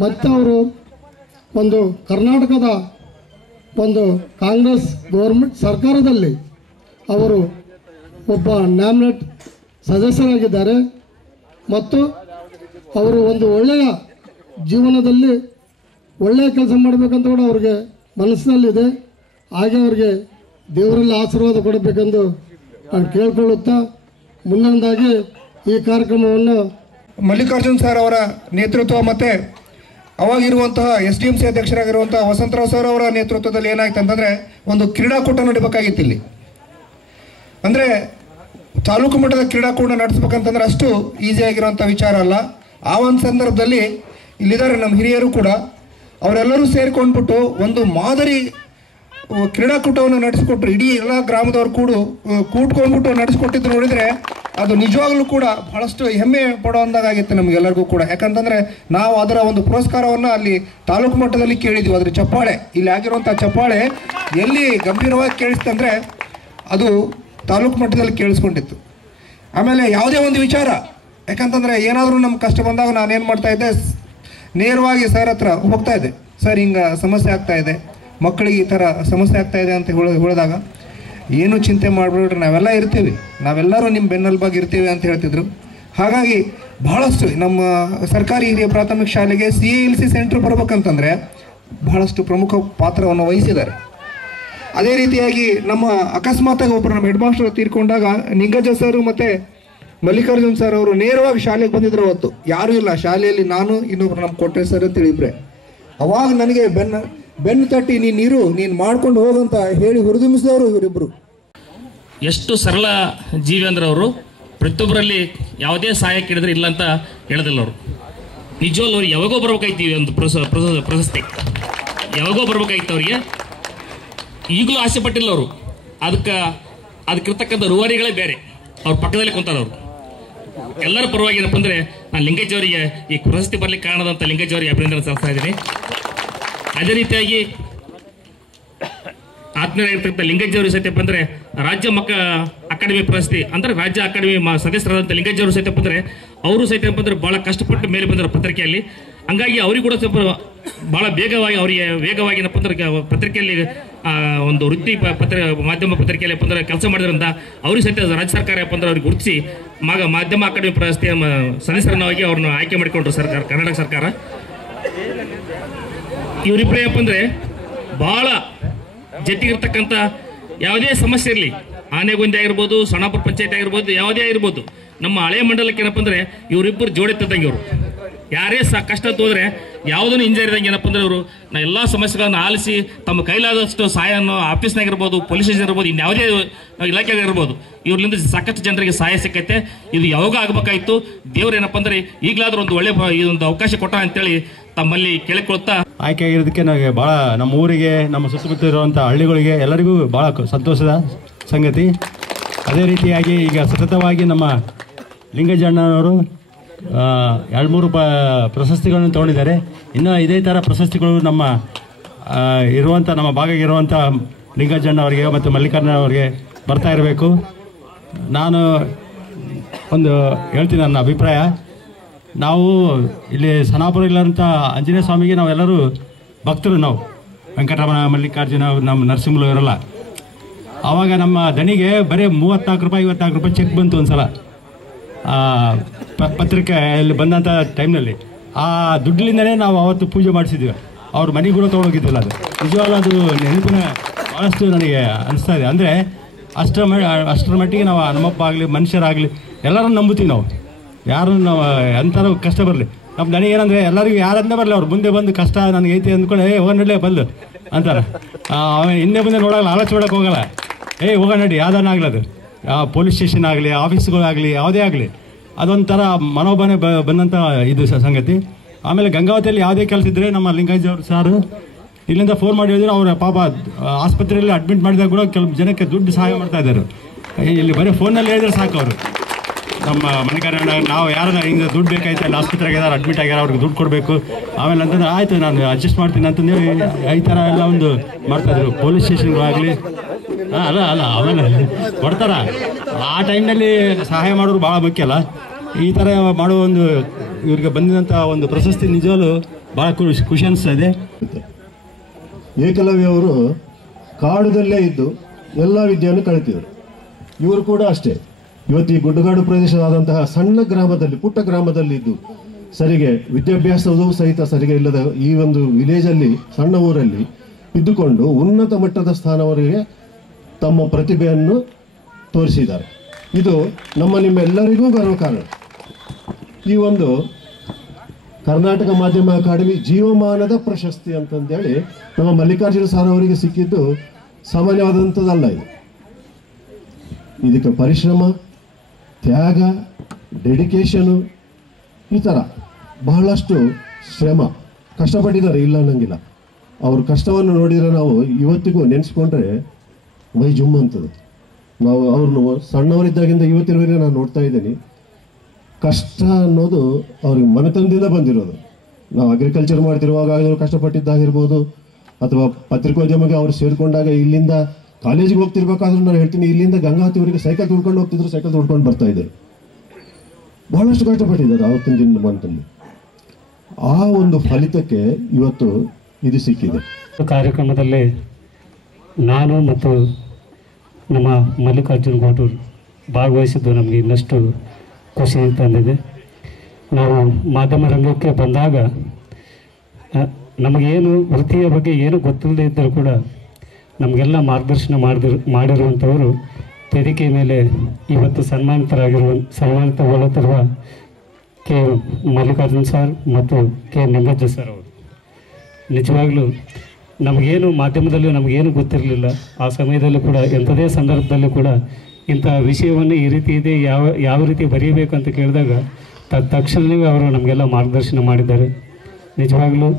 ಮತ್ತು ಅವರು ಒಂದು ಕರ್ನಾಟಕದ ಒಂದು ಕಾಂಗ್ರೆಸ್ ಗೌರ್ಮೆಂಟ್ ಸರ್ಕಾರದಲ್ಲಿ ಅವರು ಒಬ್ಬ ನ್ಯಾಮಿನೇಟ್ ಸದಸ್ಯರಾಗಿದ್ದಾರೆ. ಮತ್ತು ಅವರು ಒಂದು ಒಳ್ಳೆಯ ಜೀವನದಲ್ಲಿ ಒಳ್ಳೆಯ ಕೆಲಸ ಮಾಡಬೇಕಂತ ಕೂಡ ಅವ್ರಿಗೆ ಮನಸ್ಸಿನಲ್ಲಿದೆ. ಹಾಗೆ ಅವ್ರಿಗೆ ದೇವರಲ್ಲಿ ಆಶೀರ್ವಾದ ಕೊಡಬೇಕೆಂದು ನಾನು ಕೇಳ್ಕೊಳ್ಳುತ್ತಾ ಮುಂದೊಂದಾಗಿ ಈ ಕಾರ್ಯಕ್ರಮವನ್ನು ಮಲ್ಲಿಕಾರ್ಜುನ್ ಸರ್ ಅವರ ನೇತೃತ್ವ ಮತ್ತು ಅವಾಗಿರುವಂತಹ SDMC ಅಧ್ಯಕ್ಷರಾಗಿರುವಂತಹ ವಸಂತರಾವ್ ಸರ್ ಅವರ ನೇತೃತ್ವದಲ್ಲಿ ಏನಾಯ್ತು ಅಂತಂದರೆ ಒಂದು ಕ್ರೀಡಾಕೂಟ ನಡಿಬೇಕಾಗಿತ್ತು ಇಲ್ಲಿ. ಅಂದರೆ ತಾಲೂಕು ಮಟ್ಟದ ಕ್ರೀಡಾಕೂಟ ನಡೆಸ್ಬೇಕಂತಂದ್ರೆ ಅಷ್ಟು ಈಸಿಯಾಗಿರೋಂಥ ವಿಚಾರ ಅಲ್ಲ. ಆ ಒಂದು ಸಂದರ್ಭದಲ್ಲಿ ಇಲ್ಲಿದ್ದಾರೆ ನಮ್ಮ ಹಿರಿಯರು ಕೂಡ, ಅವರೆಲ್ಲರೂ ಸೇರಿಕೊಂಡ್ಬಿಟ್ಟು ಒಂದು ಮಾದರಿ ಕ್ರೀಡಾಕೂಟವನ್ನು ನಡೆಸಿಕೊಟ್ರು. ಇಡೀ ಎಲ್ಲ ಗ್ರಾಮದವ್ರು ಕೂಟ್ಕೊಂಡ್ಬಿಟ್ಟು ನಡೆಸಿಕೊಟ್ಟಿದ್ದು ನೋಡಿದರೆ ಅದು ನಿಜವಾಗ್ಲೂ ಕೂಡ ಬಹಳಷ್ಟು ಹೆಮ್ಮೆ ಪಡುವಂದಾಗಿತ್ತು ನಮಗೆಲ್ಲರಿಗೂ ಕೂಡ. ಯಾಕಂತಂದರೆ ನಾವು ಅದರ ಒಂದು ಪುರಸ್ಕಾರವನ್ನು ಅಲ್ಲಿ ತಾಲೂಕು ಮಟ್ಟದಲ್ಲಿ ಕೇಳಿದ್ವಿ. ಅದ್ರ ಚಪ್ಪಾಳೆ, ಇಲ್ಲಿ ಆಗಿರುವಂಥ ಚಪ್ಪಾಳೆ ಎಲ್ಲಿ ಗಂಭೀರವಾಗಿ ಕೇಳಿಸ್ತಂದರೆ ಅದು ತಾಲೂಕು ಮಟ್ಟದಲ್ಲಿ ಕೇಳಿಸ್ಕೊಂಡಿತ್ತು. ಆಮೇಲೆ ಯಾವುದೇ ಒಂದು ವಿಚಾರ, ಯಾಕಂತಂದರೆ ಏನಾದರೂ ನಮ್ಮ ಕಷ್ಟ ಬಂದಾಗ ನಾನೇನು ಮಾಡ್ತಾಯಿದ್ದೆ, ನೇರವಾಗಿ ಸರ್ ಹತ್ರ ಹೋಗ್ತಾಯಿದ್ದೆ. ಸರ್ ಹಿಂಗೆ ಸಮಸ್ಯೆ ಆಗ್ತಾಯಿದೆ, ಮಕ್ಕಳಿಗೆ ಈ ಥರ ಸಮಸ್ಯೆ ಆಗ್ತಾಯಿದೆ ಅಂತ ಹೇಳಿದಾಗ ಏನು ಚಿಂತೆ ಮಾಡಿಬಿಡ್ರಿ, ನಾವೆಲ್ಲ ಇರ್ತೀವಿ, ನಾವೆಲ್ಲರೂ ನಿಮ್ಮ ಬೆನ್ನೆಲುಬಾಗಿ ಇರ್ತೀವಿ ಅಂತ ಹೇಳ್ತಿದ್ರು. ಹಾಗಾಗಿ ಬಹಳಷ್ಟು ನಮ್ಮ ಸರ್ಕಾರಿ ಹಿರಿಯ ಪ್ರಾಥಮಿಕ ಶಾಲೆಗೆ CALC ಸೆಂಟ್ರ್ ಬರ್ಬೇಕಂತಂದರೆ ಬಹಳಷ್ಟು ಪ್ರಮುಖ ಪಾತ್ರವನ್ನು ವಹಿಸಿದ್ದಾರೆ. ಅದೇ ರೀತಿಯಾಗಿ ನಮ್ಮ ಅಕಸ್ಮಾತಾಗಿ ಒಬ್ಬರು ನಮ್ಮ ಹೆಡ್ ಮಾಸ್ಟರ್ ತೀರ್ಕೊಂಡಾಗ ನಿಂಗಜ್ಜ ಸರ್ ಮತ್ತು ಮಲ್ಲಿಕಾರ್ಜುನ್ ಸರ್ ಅವರು ನೇರವಾಗಿ ಶಾಲೆಗೆ ಬಂದಿದ್ರು. ಅವತ್ತು ಯಾರೂ ಇಲ್ಲ ಶಾಲೆಯಲ್ಲಿ, ನಾನು ಇನ್ನೊಬ್ರು ನಮ್ಮ ಕೊಟ್ರೆ ಸರ್ ಅಂತ ಹೇಳಿಬ್ರೆ. ಅವಾಗ ನನಗೆ ಬೆನ್ನು ತಟ್ಟಿ ನೀನು ಮಾಡ್ಕೊಂಡು ಹೋಗಂತ ಹೇಳಿ ಹುರಿದುಂಬಿಸಿದವರು ಇವರಿಬ್ಬರು. ಎಷ್ಟು ಸರಳ ಜೀವಿ ಅಂದ್ರೆ ಅವರು ಪ್ರತಿಯೊಬ್ಬರಲ್ಲಿ ಯಾವುದೇ ಸಹಾಯ ಕೇಳಿದ್ರೆ ಇಲ್ಲ ಅಂತ ಹೇಳೋದಿಲ್ಲ ಅವರು. ನಿಜವಲ್ಲ, ಅವ್ರಿಗೆ ಯಾವಾಗೋ ಬರ್ಬೇಕಾಯ್ತೀವಿ ಒಂದು ಪ್ರಶಸ್ತಿ ಯಾವಾಗೋ ಬರ್ಬೇಕಾಗಿತ್ತು ಅವ್ರಿಗೆ. ಈಗಲೂ ಆಸೆ ಪಟ್ಟಿಲ್ಲ ಅವರು. ಅದಕ್ಕಿರ್ತಕ್ಕಂಥ ರೂವಾರಿಗಳೇ ಬೇರೆ, ಅವ್ರ ಪಕ್ಕದಲ್ಲೇ ಕುಂತಾರೆ ಅವರು. ಎಲ್ಲರ ಪರವಾಗಿ ಏನಪ್ಪ ಅಂದರೆ ನಾನು ಲಿಂಗೇಜ್ ಅವರಿಗೆ ಈ ಪ್ರಶಸ್ತಿ ಬರಲಿಕ್ಕೆ ಕಾರಣದಂತ ಲಿಂಗೇಜ್ ಅವರಿಗೆ ಅಭಿನಂದನೆ ಸಲ್ಲಿಸ್ತಾ ಇದ್ದೀನಿ. ಅದೇ ರೀತಿಯಾಗಿ ಆತ್ಮೀಯರಾಗಿರ್ತಕ್ಕಂಥ ಲಿಂಗೇಜ್ ಅವರು ಸಹಿತ ಅಂದರೆ ರಾಜ್ಯ ಅಕಾಡೆಮಿ ಪ್ರಶಸ್ತಿ ಅಂದರೆ ರಾಜ್ಯ ಅಕಾಡೆಮಿ ಸದಸ್ಯರಾದಂಥ ಲಿಂಗೇಜ್ ಅವರು ಸಹಿತ ಅಂದರೆ ಅವರು ಸಹಿತ ಅಂದರೆ ಭಾಳ ಕಷ್ಟಪಟ್ಟು ಮೇಲೆ ಬಂದರು ಪತ್ರಿಕೆಯಲ್ಲಿ. ಹಂಗಾಗಿ ಅವರಿಗೂ ಕೂಡ ಸ್ವಲ್ಪ ಭಾಳ ವೇಗವಾಗಿ ಏನಪ್ಪ ಅಂದ್ರೆ ಪತ್ರಿಕೆಯಲ್ಲಿ ಒಂದು ವೃತ್ತಿ ಮಾಧ್ಯಮ ಪತ್ರಿಕೆಯಲ್ಲಿ ಏನಪ್ಪ ಅಂದ್ರೆ ಕೆಲಸ ಮಾಡಿದ್ರಿಂದ ಅವ್ರಿಗೆ ಸಹಿತ ರಾಜ್ಯ ಸರ್ಕಾರ ಏನಪ್ಪ ಅಂದ್ರೆ ಅವ್ರಿಗೆ ಗುರುತಿಸಿ ಮಾಧ್ಯಮ ಅಕಾಡೆಮಿ ಪ್ರಶಸ್ತಿಯ ಸದಸ್ಯರನ್ನಾಗಿ ಅವ್ರನ್ನ ಆಯ್ಕೆ ಮಾಡಿಕೊಂಡ್ರು ಸರ್ಕಾರ, ಕರ್ನಾಟಕ ಸರ್ಕಾರ. ಇವರಿಬ್ಬರು ಏನಪ್ಪ ಅಂದರೆ ಭಾಳ ಜೊತೆಗಿರ್ತಕ್ಕಂಥ ಯಾವುದೇ ಸಮಸ್ಯೆ ಇರಲಿ, ಆನೆಗೊಂದಿ ಆಗಿರ್ಬೋದು, ಸಣ್ಣಪುರ ಪಂಚಾಯತ್ ಆಗಿರ್ಬೋದು, ಯಾವುದೇ ಆಗಿರ್ಬೋದು, ನಮ್ಮ ಹಳೆಯ ಮಂಡಲಕ್ಕೆ ಏನಪ್ಪ ಅಂದರೆ ಇವರಿಬ್ಬರು ಜೋಡೆತ್ತಂಗೆ ಇವರು. ಯಾರೇ ಕಷ್ಟ ಹೋದರೆ ಯಾವುದನ್ನು ಹಿಂಜರಿದಂಗೆ ಏನಪ್ಪ ಅಂದ್ರೆ ಅವರು ಎಲ್ಲ ಸಮಸ್ಯೆಗಳನ್ನು ಆಲಿಸಿ ತಮ್ಮ ಕೈಲಾದಷ್ಟು ಸಹಾಯವನ್ನು ಆಫೀಸ್ನಾಗಿರ್ಬೋದು, ಪೊಲೀಸ್ ಸ್ಟೇಷನ್ ಇರ್ಬೋದು, ಇನ್ಯಾವುದೇ ಇಲಾಖೆಯಾಗಿರ್ಬೋದು, ಇವ್ರಿಂದ ಸಾಕಷ್ಟು ಜನರಿಗೆ ಸಹಾಯ ಸಿಕ್ಕೈತೆ. ಇದು ಯಾವಾಗ ಆಗಬೇಕಾಯಿತು, ದೇವ್ರು ಏನಪ್ಪ ಅಂದರೆ ಈಗಲಾದ್ರೂ ಒಂದು ಒಳ್ಳೆ ಇದೊಂದು ಅವಕಾಶ ಕೊಟ್ಟ ಅಂತೇಳಿ ತಮ್ಮಲ್ಲಿ ಕೇಳಿಕೊಳ್ತಾ ಆಯ್ಕೆ ಆಗಿರೋದಕ್ಕೆ ನನಗೆ ಭಾಳ ನಮ್ಮ ಊರಿಗೆ, ನಮ್ಮ ಸುತ್ತಮುತ್ತ ಇರುವಂಥ ಹಳ್ಳಿಗಳಿಗೆ ಎಲ್ಲರಿಗೂ ಭಾಳ ಸಂತೋಷದ ಸಂಗತಿ. ಅದೇ ರೀತಿಯಾಗಿ ಈಗ ಸತತವಾಗಿ ನಮ್ಮ ಲಿಂಗಜ್ಜಣ್ಣನವರು 2-3 ಪ್ರಶಸ್ತಿಗಳನ್ನು ತೊಗೊಂಡಿದ್ದಾರೆ. ಇನ್ನು ಇದೇ ಥರ ಪ್ರಶಸ್ತಿಗಳು ನಮ್ಮ ಭಾಗಕ್ಕೆ ಇರುವಂಥ ಲಿಂಗಜ್ಜಣ್ಣವರಿಗೆ ಮತ್ತು ಮಲ್ಲಿಕಾರ್ಜುನ ಅವರಿಗೆ ಬರ್ತಾ ಇರಬೇಕು. ನಾನು ಒಂದು ಹೇಳ್ತೀನಿ ನನ್ನ ಅಭಿಪ್ರಾಯ. ನಾವು ಇಲ್ಲಿ ಸನಾಪುರ ಇಲ್ಲಂಥ ಆಂಜನೇಯ ಸ್ವಾಮಿಗೆ ನಾವೆಲ್ಲರೂ ಭಕ್ತರು. ನಾವು ವೆಂಕಟರಮಣ, ಮಲ್ಲಿಕಾರ್ಜುನ, ನಮ್ಮ ನರಸಿಂಹಲು ಇರಲ್ಲ. ಆವಾಗ ನಮ್ಮ ದಣಿಗೆ ಬರೀ 34 ರೂಪಾಯಿ 54 ರೂಪಾಯಿ ಚೆಕ್ ಬಂತು ಒಂದು ಸಲ ಪತ್ರಿಕೆಯಲ್ಲಿ ಬಂದಂಥ ಟೈಮ್ನಲ್ಲಿ. ಆ ದುಡ್ಡಿನಿಂದಲೇ ನಾವು ಅವತ್ತು ಪೂಜೆ ಮಾಡಿಸಿದ್ವಿ. ಅವ್ರ ಮನೆಗೆ ಕೂಡ ತೊಗೊಂಡೋಗಿದ್ದಿಲ್ಲ. ಅದು ನಿಜವಾಗ್ಲೂ ಅದು ನೆನಪಿನ ಭಾಳಷ್ಟು ನನಗೆ ಅನಿಸ್ತಾ ಇದೆ. ಅಂದರೆ ಅಷ್ಟರ ಮಟ್ಟಿಗೆ ನಾವು ನಮ್ಮಪ್ಪ ಆಗಲಿ, ಮನುಷ್ಯರಾಗಲಿ ಎಲ್ಲರನ್ನು ನಂಬುತ್ತೀವಿ ನಾವು. ಯಾರನ್ನು ನಾವು ಎಂಥರೂ ಕಷ್ಟ ಬರಲಿ, ನಮ್ಮ ದಣಿ ಏನಂದರೆ ಎಲ್ಲರಿಗೂ ಯಾರಂದ ಬರಲಿ, ಅವ್ರು ಮುಂದೆ ಬಂದು ಕಷ್ಟ ನನಗೆ ಐತಿ ಅಂದ್ಕೊಂಡು ಹೋಗನಡ್ಲೇ ಬಂದು ಅಂತಾರೆ. ಹಿಂದೆ ಮುಂದೆ ನೋಡೋಲ್ಲ, ಆಲೋಚನೆ ಮಾಡೋಕೆ ಹೋಗಲ್ಲ. ಹೋಗ ನಡಿ, ಯಾವ್ದಾನ ಆಗ್ಲದು ಪೊಲೀಸ್ ಸ್ಟೇಷನ್ ಆಗಲಿ, ಆಫೀಸ್ಗಳಾಗಲಿ, ಯಾವುದೇ ಆಗಲಿ, ಅದೊಂಥರ ಮನೋಭಾವನೆ ಬಂದಂಥ ಇದು ಸಂಗತಿ. ಆಮೇಲೆ ಗಂಗಾವತಿಯಲ್ಲಿ ಯಾವುದೇ ಕೆಲಸ ಇದ್ದರೆ ನಮ್ಮ ಲಿಂಗರಾಜ್ ಅವರು ಸಾರು ಇಲ್ಲಿಂದ ಫೋನ್ ಮಾಡಿ ಹೇಳಿದ್ರು. ಅವರ ಪಾಪ ಆಸ್ಪತ್ರೆಯಲ್ಲಿ ಅಡ್ಮಿಟ್ ಮಾಡಿದಾಗ ಕೂಡ ಕೆಲವು ಜನಕ್ಕೆ ದುಡ್ಡು ಸಹಾಯ ಮಾಡ್ತಾ ಇದ್ದಾರೆ. ಇಲ್ಲಿ ಬರೀ ಫೋನಲ್ಲಿ ಹೇಳಿದ್ರೆ ಸಾಕು. ಅವರು ನಮ್ಮ ಮನೆಗಾರಣ್ಣ ನಾವು ಯಾರನ್ನ ಹಿಂಗೆ ದುಡ್ಡು ಬೇಕಾಯ್ತು, ಅಲ್ಲಿ ಆಸ್ಪತ್ರೆಗೆ ಯಾರು ಅಡ್ಮಿಟ್ ಆಗ್ಯಾರ, ಅವ್ರಿಗೆ ದುಡ್ಡು ಕೊಡಬೇಕು. ಆಮೇಲೆ ಅಂತಂದ್ರೆ ಆಯಿತು ನಾನು ಅಡ್ಜಸ್ಟ್ ಮಾಡ್ತೀನಿ ಅಂತಂದೇಳಿ ಈ ಥರ ಎಲ್ಲ ಒಂದು ಮಾಡ್ತಾಯಿದ್ರು. ಪೊಲೀಸ್ ಸ್ಟೇಷನ್ಗಳಾಗಲಿ ಅಲ್ಲ ಆಮೇಲೆ ಕೊಡ್ತಾರ. ಆ ಟೈಮ್ನಲ್ಲಿ ಸಹಾಯ ಮಾಡೋರು ಭಾಳ ಮುಖ್ಯ ಅಲ್ಲ. ಈ ಥರ ಮಾಡೋ ಒಂದು ಇವ್ರಿಗೆ ಬಂದಿದಂಥ ಒಂದು ಪ್ರಶಸ್ತಿ ನಿಜವಾಗ್ಲೂ ಭಾಳ ಖುಷಿ ಅನಿಸ್ತಾ ಇದೆ. ಏಕಲವ್ಯ ಅವರು ಕಾಡುದಲ್ಲೇ ಇದ್ದು ಎಲ್ಲ ವಿದ್ಯೆಯನ್ನು ಕಲಿತಿದ್ರು. ಇವರು ಕೂಡ ಅಷ್ಟೇ. ಇವತ್ತು ಈ ಗುಡ್ಡಗಾಡು ಪ್ರದೇಶವಾದಂತಹ ಸಣ್ಣ ಗ್ರಾಮದಲ್ಲಿ, ಪುಟ್ಟ ಗ್ರಾಮದಲ್ಲಿ ಇದ್ದು ಸರಿಗೆ ವಿದ್ಯಾಭ್ಯಾಸವೂ ಸಹಿತ ಸರಿಗೆ ಇಲ್ಲದ ಈ ಒಂದು ವಿಲೇಜಲ್ಲಿ, ಸಣ್ಣ ಊರಲ್ಲಿ ಇದ್ದುಕೊಂಡು ಉನ್ನತ ಮಟ್ಟದ ಸ್ಥಾನವರೆಗೆ ತಮ್ಮ ಪ್ರತಿಭೆಯನ್ನು ತೋರಿಸಿದ್ದಾರೆ. ಇದು ನಿಮ್ಮೆಲ್ಲರಿಗೂ ಬರುವ ಕಾರಣ. ಈ ಒಂದು ಕರ್ನಾಟಕ ಮಾಧ್ಯಮ ಅಕಾಡೆಮಿ ಜೀವಮಾನದ ಪ್ರಶಸ್ತಿ ಅಂತಂದೇಳಿ ನಮ್ಮ ಮಲ್ಲಿಕಾರ್ಜುನ ಸಾರ್ ಅವರಿಗೆ ಸಿಕ್ಕಿದ್ದು ಸಾಮಾನ್ಯವಾದಂಥದ್ದಲ್ಲ. ಇದಕ್ಕೆ ಪರಿಶ್ರಮ, ತ್ಯಾಗ, ಡೆಡಿಕೇಶನು, ಈ ಥರ ಬಹಳಷ್ಟು ಶ್ರಮ ಕಷ್ಟಪಟ್ಟಿದ್ದಾರೆ, ಇಲ್ಲ ಅನ್ನಂಗಿಲ್ಲ. ಅವ್ರ ಕಷ್ಟವನ್ನು ನೋಡಿದರೆ ನಾವು ಇವತ್ತಿಗೂ ನೆನೆಸ್ಕೊಂಡ್ರೆ ಮೈ ಜುಮ್ ಅಂತದೆ. ನಾವು ಅವ್ರನ್ನು ಸಣ್ಣವರಿದ್ದಾಗಿಂದ ಇವತ್ತಿನವರೆಗೆ ನಾನು ನೋಡ್ತಾ ಇದ್ದೀನಿ. ಕಷ್ಟ ಅನ್ನೋದು ಅವ್ರಿಗೆ ಮನೆತನದಿಂದ ಬಂದಿರೋದು. ನಾವು ಅಗ್ರಿಕಲ್ಚರ್ ಮಾಡ್ತಿರುವಾಗ ಅವರು ಕಷ್ಟಪಟ್ಟಿದ್ದಾಗಿರ್ಬೋದು, ಅಥವಾ ಪತ್ರಿಕೋದ್ಯಮಕ್ಕೆ ಅವರು ಸೇರಿಕೊಂಡಾಗ ಇಲ್ಲಿಂದ ಕಾಲೇಜಿಗೆ ಹೋಗ್ತಿರ್ಬೇಕಾದ್ರೂ ನಾನು ಹೇಳ್ತೀನಿ, ಇಲ್ಲಿಂದ ಗಂಗಾವತಿವರೆಗೆ ಸೈಕಲ್ ತುಳ್ಕೊಂಡು ಹೋಗ್ತಿದ್ರು, ಸೈಕಲ್ ತುಳ್ಕೊಂಡು ಬರ್ತಾ ಇದ್ರು. ಬಹಳಷ್ಟು ಕಷ್ಟಪಟ್ಟಿದ್ದಾರೆ ಆವತ್ತಿನ ದಿನ ಮಂತಲ್ಲಿ. ಆ ಒಂದು ಫಲಿತಕ್ಕೆ ಇವತ್ತು ಇದು ಸಿಕ್ಕಿದೆ. ಕಾರ್ಯಕ್ರಮದಲ್ಲಿ ನಾನು ಮತ್ತು ನಮ್ಮ ಮಲ್ಲಿಕಾರ್ಜುನ ಗೌಡರು ಭಾಗವಹಿಸಿದ್ದು ನಮಗೆ ಇನ್ನಷ್ಟು ಖುಷಿ ತಂದಿದೆ. ನಾವು ಮಾಧ್ಯಮ ರಂಗಕ್ಕೆ ಬಂದಾಗ ನಮಗೇನು ವೃತ್ತಿಯ ಬಗ್ಗೆ ಏನು ಗೊತ್ತಿಲ್ಲದೆ ಇದ್ದರೂ ಕೂಡ ನಮಗೆಲ್ಲ ಮಾರ್ಗದರ್ಶನ ಮಾಡಿರುವಂಥವರು ವೇದಿಕೆ ಮೇಲೆ ಇವತ್ತು ಸನ್ಮಾನಿತಗೊಳ್ಳುತ್ತಿರುವ ಕೆ ಮಲ್ಲಿಕಾರ್ಜುನ ಸರ್ ಮತ್ತು ಕೆ ನಿಂಗಜ್ಜ ಸರ್ ಅವರು. ನಿಜವಾಗ್ಲೂ ನಮಗೇನು ಮಾಧ್ಯಮದಲ್ಲಿ ನಮಗೇನು ಗೊತ್ತಿರಲಿಲ್ಲ. ಆ ಸಮಯದಲ್ಲೂ ಕೂಡ ಎಂಥದೇ ಸಂದರ್ಭದಲ್ಲೂ ಕೂಡ ಇಂಥ ವಿಷಯವನ್ನು ಈ ರೀತಿ ಇದೆ, ಯಾವ ರೀತಿ ಬರೀಬೇಕಂತ ಕೇಳಿದಾಗ ತಕ್ಷಣವೇ ಅವರು ನಮಗೆಲ್ಲ ಮಾರ್ಗದರ್ಶನ ಮಾಡಿದ್ದಾರೆ. ನಿಜವಾಗ್ಲೂ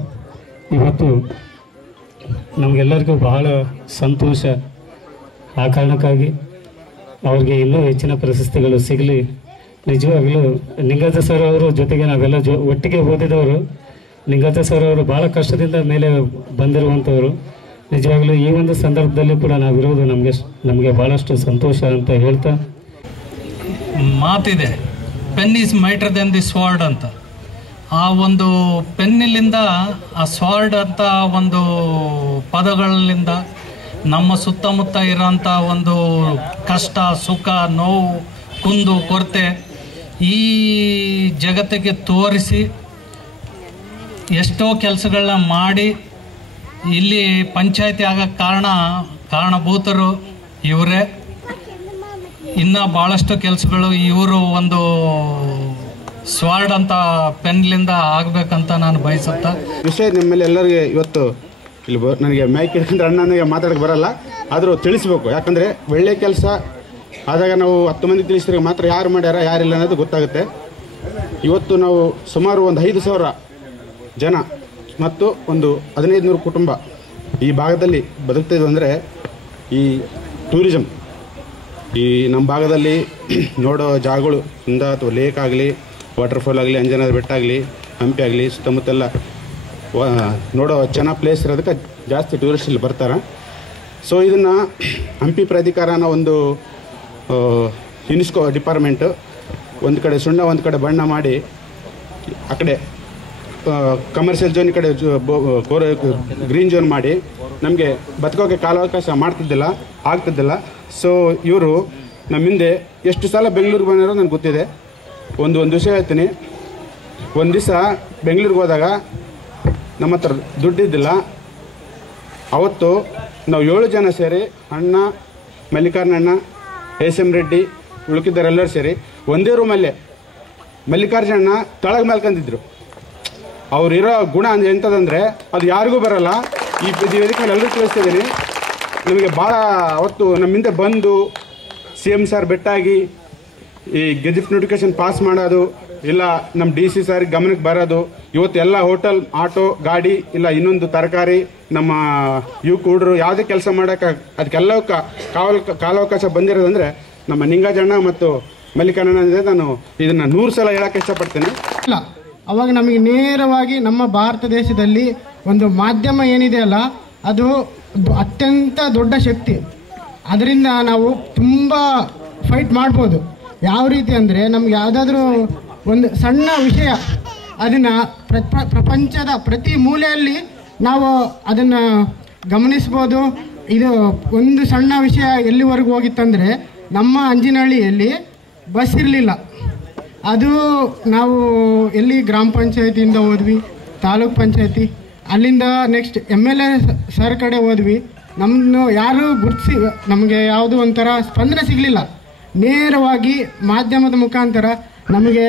ಇವತ್ತು ನಮಗೆಲ್ಲರಿಗೂ ಬಹಳ ಸಂತೋಷ. ಆ ಕಾರಣಕ್ಕಾಗಿ ಅವ್ರಿಗೆ ಇನ್ನೂ ಹೆಚ್ಚಿನ ಪ್ರಶಸ್ತಿಗಳು ಸಿಗಲಿ. ನಿಜವಾಗ್ಲೂ ನಿಂಗಜ್ಜ ಸರ್ ಅವರ ಜೊತೆಗೆ ನಾವೆಲ್ಲ ಒಟ್ಟಿಗೆ ಓದಿದವರು. ನಿಂಗಜ್ಜ ಸರ್ ಅವರು ಭಾಳ ಕಷ್ಟದಿಂದ ಮೇಲೆ ಬಂದಿರುವಂಥವರು. ನಿಜವಾಗ್ಲೂ ಈ ಒಂದು ಸಂದರ್ಭದಲ್ಲಿ ಕೂಡ ನಾವಿರೋದು ನಮಗೆ ಭಾಳಷ್ಟು ಸಂತೋಷ ಅಂತ ಹೇಳ್ತಾ, ಮಾತಿದೆ, pen is mightier than the sword ಅಂತ. ಆ ಒಂದು ಪೆನ್ನಿಲಿಂದ ಆ ಸ್ವಾರ್ಡ್ ಅಂತ ಒಂದು ಪದಗಳಿಂದ ನಮ್ಮ ಸುತ್ತಮುತ್ತ ಇರೋಂಥ ಒಂದು ಕಷ್ಟ ಸುಖ ನೋವು ಕುಂದು ಕೊರತೆ ಈ ಜಗತ್ತಿಗೆ ತೋರಿಸಿ ಎಷ್ಟೋ ಕೆಲಸಗಳನ್ನ ಮಾಡಿ ಇಲ್ಲಿ ಪಂಚಾಯತಿ ಆಗೋಕ್ಕೆ ಕಾರಣಭೂತರು ಇವರೇ. ಇನ್ನು ಭಾಳಷ್ಟು ಕೆಲಸಗಳು ಇವರು ಒಂದು ಸ್ವಾರ್ಡ್ ಅಂತ ಪೆನ್ಲಿಂದ ಆಗಬೇಕಂತ ನಾನು ಬಯಸುತ್ತಾ ವಿಷಯ ನಿಮ್ಮ ಮೇಲೆ ಎಲ್ಲರಿಗೆ ಇವತ್ತು ಇಲ್ಲಿ ನನಗೆ ಮೈಕ್ ಹಿಡ್ಕೊಂಡ್ರೆ ಅಣ್ಣನಿಗೆ ಮಾತಾಡೋಕ್ಕೆ ಬರಲ್ಲ, ಆದರೂ ತಿಳಿಸ್ಬೇಕು. ಯಾಕಂದರೆ ಒಳ್ಳೆ ಕೆಲಸ ಆದಾಗ ನಾವು 10 ಮಂದಿ ತಿಳಿಸಿದ್ರೆ ಮಾತ್ರ ಯಾರು ಮಾಡ್ಯಾರ ಯಾರಿಲ್ಲ ಅನ್ನೋದು ಗೊತ್ತಾಗುತ್ತೆ. ಇವತ್ತು ನಾವು ಸುಮಾರು ಒಂದು 5,000 ಜನ ಮತ್ತು ಒಂದು 1,500 ಕುಟುಂಬ ಈ ಭಾಗದಲ್ಲಿ ಬದುಕ್ತಿದ್ವು. ಅಂದರೆ ಈ ಟೂರಿಸಮ್ ಈ ನಮ್ಮ ಭಾಗದಲ್ಲಿ ನೋಡೋ ಜಾಗಗಳು ಇಂದ ಅಥವಾ ಲೇಕ್ ಆಗಲಿ, ವಾಟರ್ಫಾಲ್ ಆಗಲಿ, ಅಂಜನಾದ್ರಿ ಬೆಟ್ಟ ಆಗಲಿ, ಹಂಪಿ ಆಗಲಿ, ಸುತ್ತಮುತ್ತೆಲ್ಲ ನೋಡೋ ಚೆನ್ನಾಗಿ ಪ್ಲೇಸ್ ಇರೋದಕ್ಕೆ ಜಾಸ್ತಿ ಟೂರಿಸ್ಟ್ ಇಲ್ಲಿ ಬರ್ತಾರೆ. ಸೊ ಇದನ್ನು ಹಂಪಿ ಪ್ರಾಧಿಕಾರನ ಒಂದು ಯುನೆಸ್ಕೋ ಡಿಪಾರ್ಟ್ಮೆಂಟು ಒಂದು ಕಡೆ ಸುಣ್ಣ ಒಂದು ಕಡೆ ಬಣ್ಣ ಮಾಡಿ ಆ ಕಡೆ ಕಮರ್ಷಿಯಲ್ ಝೋನ್ ಈ ಕಡೆ ಗ್ರೀನ್ ಝೋನ್ ಮಾಡಿ ನಮಗೆ ಬದುಕೋಕ್ಕೆ ಕಾಲಾವಕಾಶ ಆಗ್ತಿದ್ದಿಲ್ಲ. ಸೊ ಇವರು ನಮ್ಮ ಹಿಂದೆ ಎಷ್ಟು ಸಲ ಬೆಂಗಳೂರಿಗೆ ಬಂದಿರೋ ನನಗೆ ಗೊತ್ತಿದೆ. ಒಂದು ವಿಷಯ ಹೇಳ್ತೀನಿ. ಒಂದು ದಿವಸ ಬೆಂಗಳೂರಿಗೆ ಹೋದಾಗ ನಮ್ಮ ಹತ್ರ ದುಡ್ಡಿದ್ದಿಲ್ಲ. ಅವತ್ತು ನಾವು 7 ಜನ ಸೇರಿ ಅಣ್ಣ, ಮಲ್ಲಿಕಾರ್ಜುನಣ್ಣ, SM ರೆಡ್ಡಿ, ಉಳುಕಿದ್ದರೆಲ್ಲರೂ ಸೇರಿ ಒಂದೇ ರೂಮಲ್ಲೇ ಮಲ್ಲಿಕಾರ್ಜುನಣ್ಣ ತಳಗೆ ಮಲ್ಕೊಂಡಿದ್ರು. ಅವರಿರೋ ಗುಣ ಅಂದರೆ ಎಂಥದಂದರೆ ಅದು ಯಾರಿಗೂ ಬರೋಲ್ಲ. ಈ ವೇದಿಕೆ ಮೇಲೆ ಎಲ್ಲರೂ ತಿಳಿಸ್ತಿದ್ದೀನಿ. ನಮಗೆ ಭಾಳ ಅವತ್ತು ನಮ್ಮಿಂದ ಬಂದು CM ಸರ್ ಬೆಟ್ಟಾಗಿ ಈ ಗೆಜೆಟ್ ನೋಟಿಫಿಕೇಶನ್ ಪಾಸ್ ಮಾಡೋದು, ಇಲ್ಲ ನಮ್ಮ DC ಸರ್ ಗಮನಕ್ಕೆ ಬರೋದು, ಇವತ್ತು ಎಲ್ಲ ಹೋಟೆಲ್, ಆಟೋ, ಗಾಡಿ, ಇಲ್ಲ ಇನ್ನೊಂದು ತರಕಾರಿ, ನಮ್ಮ ಹುಡುಗರು ಯಾವುದೇ ಕೆಲಸ ಮಾಡೋಕ್ಕೆ ಅದಕ್ಕೆಲ್ಲವಕ್ಕೆ ಕಾಲಾವಕಾಶ ಬಂದಿರೋದಂದರೆ ನಮ್ಮ ನಿಂಗಾಜಣ್ಣ ಮತ್ತು ಮಲ್ಲಿಕಾರ್ಜುನ. ನಾನು ಇದನ್ನು 100 ಸಲ ಹೇಳೋಕ್ಕೆ ಇಷ್ಟಪಡ್ತೇನೆ. ಇಲ್ಲ, ಅವಾಗ ನಮಗೆ ನೇರವಾಗಿ ನಮ್ಮ ಭಾರತ ದೇಶದಲ್ಲಿ ಒಂದು ಮಾಧ್ಯಮ ಏನಿದೆಯಲ್ಲ ಅದು ಅತ್ಯಂತ ದೊಡ್ಡ ಶಕ್ತಿ. ಅದರಿಂದ ನಾವು ತುಂಬ ಫೈಟ್ ಮಾಡ್ಬೋದು. ಯಾವ ರೀತಿ ಅಂದರೆ ನಮ್ಗೆ ಯಾವುದಾದ್ರೂ ಒಂದು ಸಣ್ಣ ವಿಷಯ ಅದನ್ನು ಪ್ರಪಂಚದ ಪ್ರತಿ ಮೂಲೆಯಲ್ಲಿ ನಾವು ಅದನ್ನು ಗಮನಿಸ್ಬೋದು. ಇದು ಒಂದು ಸಣ್ಣ ವಿಷಯ ಎಲ್ಲಿವರೆಗೂ ಹೋಗಿತ್ತಂದರೆ ನಮ್ಮ ಅಂಜಿನಹಳ್ಳಿಯಲ್ಲಿ ಬಸ್ ಇರಲಿಲ್ಲ. ಅದು ನಾವು ಎಲ್ಲಿ ಗ್ರಾಮ ಪಂಚಾಯತಿಯಿಂದ ಹೋದ್ವಿ, ತಾಲೂಕ್ ಪಂಚಾಯತಿ, ಅಲ್ಲಿಂದ ನೆಕ್ಸ್ಟ್ MLA ಸರ್ ಕಡೆ ಹೋದ್ವಿ. ನಮ್ಮನ್ನು ಯಾರೂ ಗುರುತಿಸಿ ನಮಗೆ ಯಾವುದೂ ಒಂಥರ ಸ್ಪಂದನೆ ಸಿಗಲಿಲ್ಲ. ನೇರವಾಗಿ ಮಾಧ್ಯಮದ ಮುಖಾಂತರ ನಮಗೆ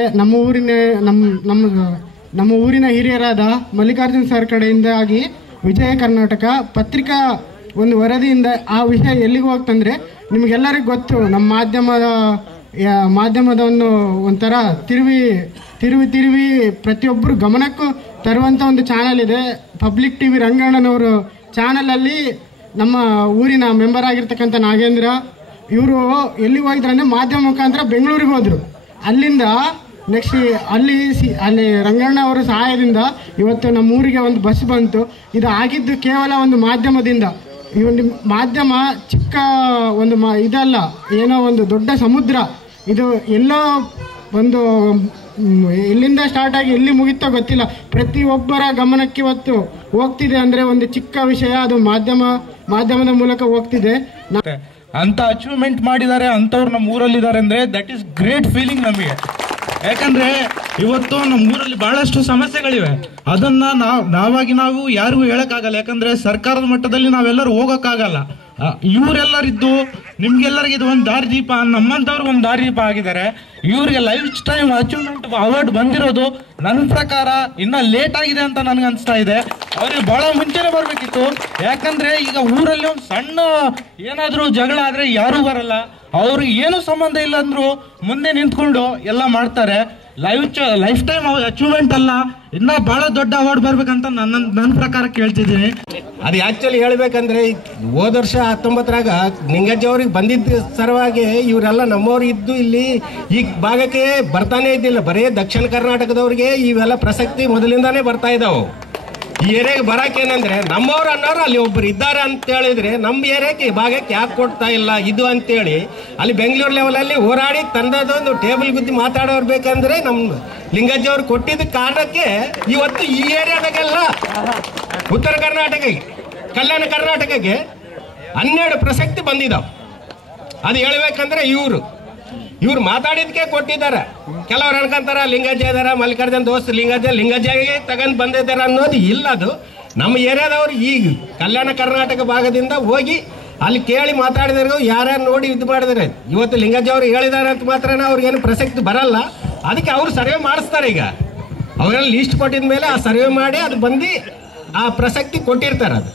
ನಮ್ಮ ಊರಿನ ಹಿರಿಯರಾದ ಮಲ್ಲಿಕಾರ್ಜುನ ಸರ್ ಕಡೆಯಿಂದಾಗಿ ವಿಜಯ ಕರ್ನಾಟಕ ಪತ್ರಿಕಾ ಒಂದು ವರದಿಯಿಂದ ಆ ವಿಷಯ ಎಲ್ಲಿಗೆ ಹೋಗ್ತಂದರೆ ನಿಮಗೆಲ್ಲರಿಗೂ ಗೊತ್ತು. ನಮ್ಮ ಮಾಧ್ಯಮದವನ್ನು ಒಂಥರ ತಿರುವಿ ಪ್ರತಿಯೊಬ್ಬರು ಗಮನಕ್ಕೂ ತರುವಂಥ ಒಂದು ಚಾನಲ್ ಇದೆ, ಪಬ್ಲಿಕ್ TV ರಂಗಣ್ಣನವರು ಚಾನಲಲ್ಲಿ ನಮ್ಮ ಊರಿನ ಮೆಂಬರ್ ಆಗಿರ್ತಕ್ಕಂಥ ನಾಗೇಂದ್ರ ಇವರು ಎಲ್ಲಿಗೆ ಹೋಗಿದ್ರು ಅಂದರೆ ಮಾಧ್ಯಮ ಮುಖಾಂತರ ಬೆಂಗಳೂರಿಗೆ ಹೋದರು. ಅಲ್ಲಿಂದ ನೆಕ್ಸ್ಟ್ ಅಲ್ಲಿ ರಂಗಣ್ಣ ಅವರ ಸಹಾಯದಿಂದ ಇವತ್ತು ನಮ್ಮ ಊರಿಗೆ ಒಂದು ಬಸ್ ಬಂತು. ಇದು ಆಗಿದ್ದು ಕೇವಲ ಒಂದು ಮಾಧ್ಯಮದಿಂದ. ಈ ಒಂದು ಮಾಧ್ಯಮ ಚಿಕ್ಕ ಒಂದು ಇದಲ್ಲ, ಏನೋ ಒಂದು ದೊಡ್ಡ ಸಮುದ್ರ. ಇದು ಎಲ್ಲೋ ಒಂದು ಎಲ್ಲಿಂದ ಸ್ಟಾರ್ಟ್ ಆಗಿ ಎಲ್ಲಿ ಮುಗಿತೋ ಗೊತ್ತಿಲ್ಲ. ಪ್ರತಿಯೊಬ್ಬರ ಗಮನಕ್ಕೆ ಇವತ್ತು ಹೋಗ್ತಿದೆ ಅಂದರೆ ಒಂದು ಚಿಕ್ಕ ವಿಷಯ, ಅದು ಮಾಧ್ಯಮದ ಮೂಲಕ ಹೋಗ್ತಿದೆ. ಅಂತ ಅಚೀವ್ಮೆಂಟ್ ಮಾಡಿದ್ದಾರೆ ಅಂಥವ್ರು ನಮ್ಮ ಊರಲ್ಲಿದ್ದಾರೆ ಅಂದರೆ ದಟ್ ಈಸ್ ಗ್ರೇಟ್ ಫೀಲಿಂಗ್ ನಮಗೆ. ಯಾಕಂದರೆ ಇವತ್ತು ನಮ್ಮ ಊರಲ್ಲಿ ಭಾಳಷ್ಟು ಸಮಸ್ಯೆಗಳಿವೆ. ಅದನ್ನು ನಾವು ಯಾರಿಗೂ ಹೇಳೋಕ್ಕಾಗಲ್ಲ. ಯಾಕಂದರೆ ಸರ್ಕಾರದ ಮಟ್ಟದಲ್ಲಿ ನಾವೆಲ್ಲರೂ ಹೋಗೋಕ್ಕಾಗಲ್ಲ. ಇವರೆಲ್ಲರಿದ್ದು ನಿಮ್ಗೆಲ್ಲರಿಗೆ ಇದು ಒಂದು ದಾರಿದೀಪ, ನಮ್ಮಂಥವ್ರು ಒಂದು ದಾರಿದೀಪ ಆಗಿದ್ದಾರೆ. ಇವರಿಗೆ ಲೈಫ್ ಟೈಮ್ ಅಚೀವ್ಮೆಂಟ್ ಅವಾರ್ಡ್ ಬಂದಿರೋದು ನನ್ನ ಪ್ರಕಾರ ಇನ್ನೂ ಲೇಟ್ ಆಗಿದೆ ಅಂತ ನನಗೆ ಅನಿಸ್ತಾ ಇದೆ. ಅವ್ರಿಗೆ ಭಾಳ ಮುಂಚೆನೇ ಬರಬೇಕಿತ್ತು. ಯಾಕಂದರೆ ಈಗ ಊರಲ್ಲಿ ಒಂದು ಸಣ್ಣ ಏನಾದರೂ ಜಗಳ ಆದರೆ ಯಾರೂ ಬರಲ್ಲ. ಅವ್ರಿಗೆ ಏನೂ ಸಂಬಂಧ ಇಲ್ಲ ಅಂದರೂ ಮುಂದೆ ನಿಂತ್ಕೊಂಡು ಎಲ್ಲ ಮಾಡ್ತಾರೆ. ಲೈಫ್ ಟೈಮ್ ಅಚೀವ್ಮೆಂಟ್ ಅಲ್ಲ, ಇನ್ನೂ ಭಾಳ ದೊಡ್ಡ ಅವಾರ್ಡ್ ಬರ್ಬೇಕಂತ ನನ್ನ ಪ್ರಕಾರ ಕೇಳ್ತಿದ್ದೀನಿ. ಅದು ಆ್ಯಕ್ಚುಲಿ ಹೇಳ್ಬೇಕಂದ್ರೆ ಹೋದ ವರ್ಷ 19ರಾಗ ನಿಂಗಜ್ಜ ಅವ್ರಿಗೆ ಬಂದಿದ್ದ ಸರವಾಗಿ ಇವರೆಲ್ಲ ನಮ್ಮವ್ರು ಇದ್ದು ಇಲ್ಲಿ ಈ ಭಾಗಕ್ಕೆ ಬರ್ತಾನೆ ಇದ್ದಿಲ್ಲ. ಬರೀ ದಕ್ಷಿಣ ಕರ್ನಾಟಕದವ್ರಿಗೆ ಇವೆಲ್ಲ ಪ್ರಸಕ್ತಿ ಮೊದಲಿಂದಾನೇ ಬರ್ತಾ ಇದ್ದಾವೆ. ಈ ಏರಿಯಾಗೆ ಬರೋಕೇನಂದ್ರೆ ನಮ್ಮವ್ರು ಅನ್ನೋರು ಅಲ್ಲಿ ಒಬ್ಬರು ಇದ್ದಾರೆ ಅಂತ ಹೇಳಿದ್ರೆ ನಮ್ಮ ಏರಿಯಾಕ್ಕೆ ಈ ಭಾಗಕ್ಕೆ ಯಾಕೆ ಕೊಡ್ತಾ ಇಲ್ಲ ಇದು ಅಂತೇಳಿ ಅಲ್ಲಿ ಬೆಂಗಳೂರು ಲೆವೆಲಲ್ಲಿ ಹೋರಾಡಿ ತಂದದೊಂದು ಟೇಬಲ್ ಗುದ್ದಿ ಮಾತಾಡೋರು ಬೇಕಂದ್ರೆ ನಮ್ಮ ಲಿಂಗಜ್ಜಿ ಅವ್ರು ಕೊಟ್ಟಿದ್ದ ಕಾರಣಕ್ಕೆ ಇವತ್ತು ಈ ಏರಿಯಾದಾಗೆಲ್ಲ ಉತ್ತರ ಕರ್ನಾಟಕಕ್ಕೆ ಕಲ್ಯಾಣ ಕರ್ನಾಟಕಕ್ಕೆ 12 ಪ್ರಸಕ್ತಿ ಬಂದಿದ್ದಾವೆ. ಅದು ಹೇಳ್ಬೇಕಂದ್ರೆ ಇವ್ರು ಮಾತಾಡಿದ್ಕೆ ಕೊಟ್ಟಿದ್ದಾರೆ. ಕೆಲವ್ರು ಅನ್ಕೊಂತಾರ ಲಿಂಗಜ್ಜ ಇದಾರ, ಮಲ್ಲಿಕಾರ್ಜುನ್ ದೋಸ್ತ್ ಲಿಂಗಜ್ಜಗೆ ತಗೊಂಡು ಬಂದಿದ್ದಾರೆ ಅನ್ನೋದು ಇಲ್ಲ. ಅದು ನಮ್ಮ ಏರಿಯಾದವ್ರು ಈಗ ಕಲ್ಯಾಣ ಕರ್ನಾಟಕ ಭಾಗದಿಂದ ಹೋಗಿ ಅಲ್ಲಿ ಕೇಳಿ ಮಾತಾಡಿದ್ರು, ಯಾರ್ಯಾರು ನೋಡಿ ಇದು ಮಾಡಿದಾರೆ. ಇವತ್ತು ಲಿಂಗಜ್ಜ ಅವರು ಹೇಳಿದ್ದಾರೆ ಅಂತ ಮಾತ್ರ ಅವ್ರಿಗೇನು ಪ್ರಸಕ್ತಿ ಬರಲ್ಲ. ಅದಕ್ಕೆ ಅವ್ರು ಸರ್ವೆ ಮಾಡಿಸ್ತಾರೆ. ಈಗ ಅವರೆಲ್ಲ ಲೀಸ್ಟ್ ಕೊಟ್ಟಿದ ಮೇಲೆ ಆ ಸರ್ವೆ ಮಾಡಿ ಅದು ಬಂದು ಆ ಪ್ರಸಕ್ತಿ ಕೊಟ್ಟಿರ್ತಾರೆ. ಅದು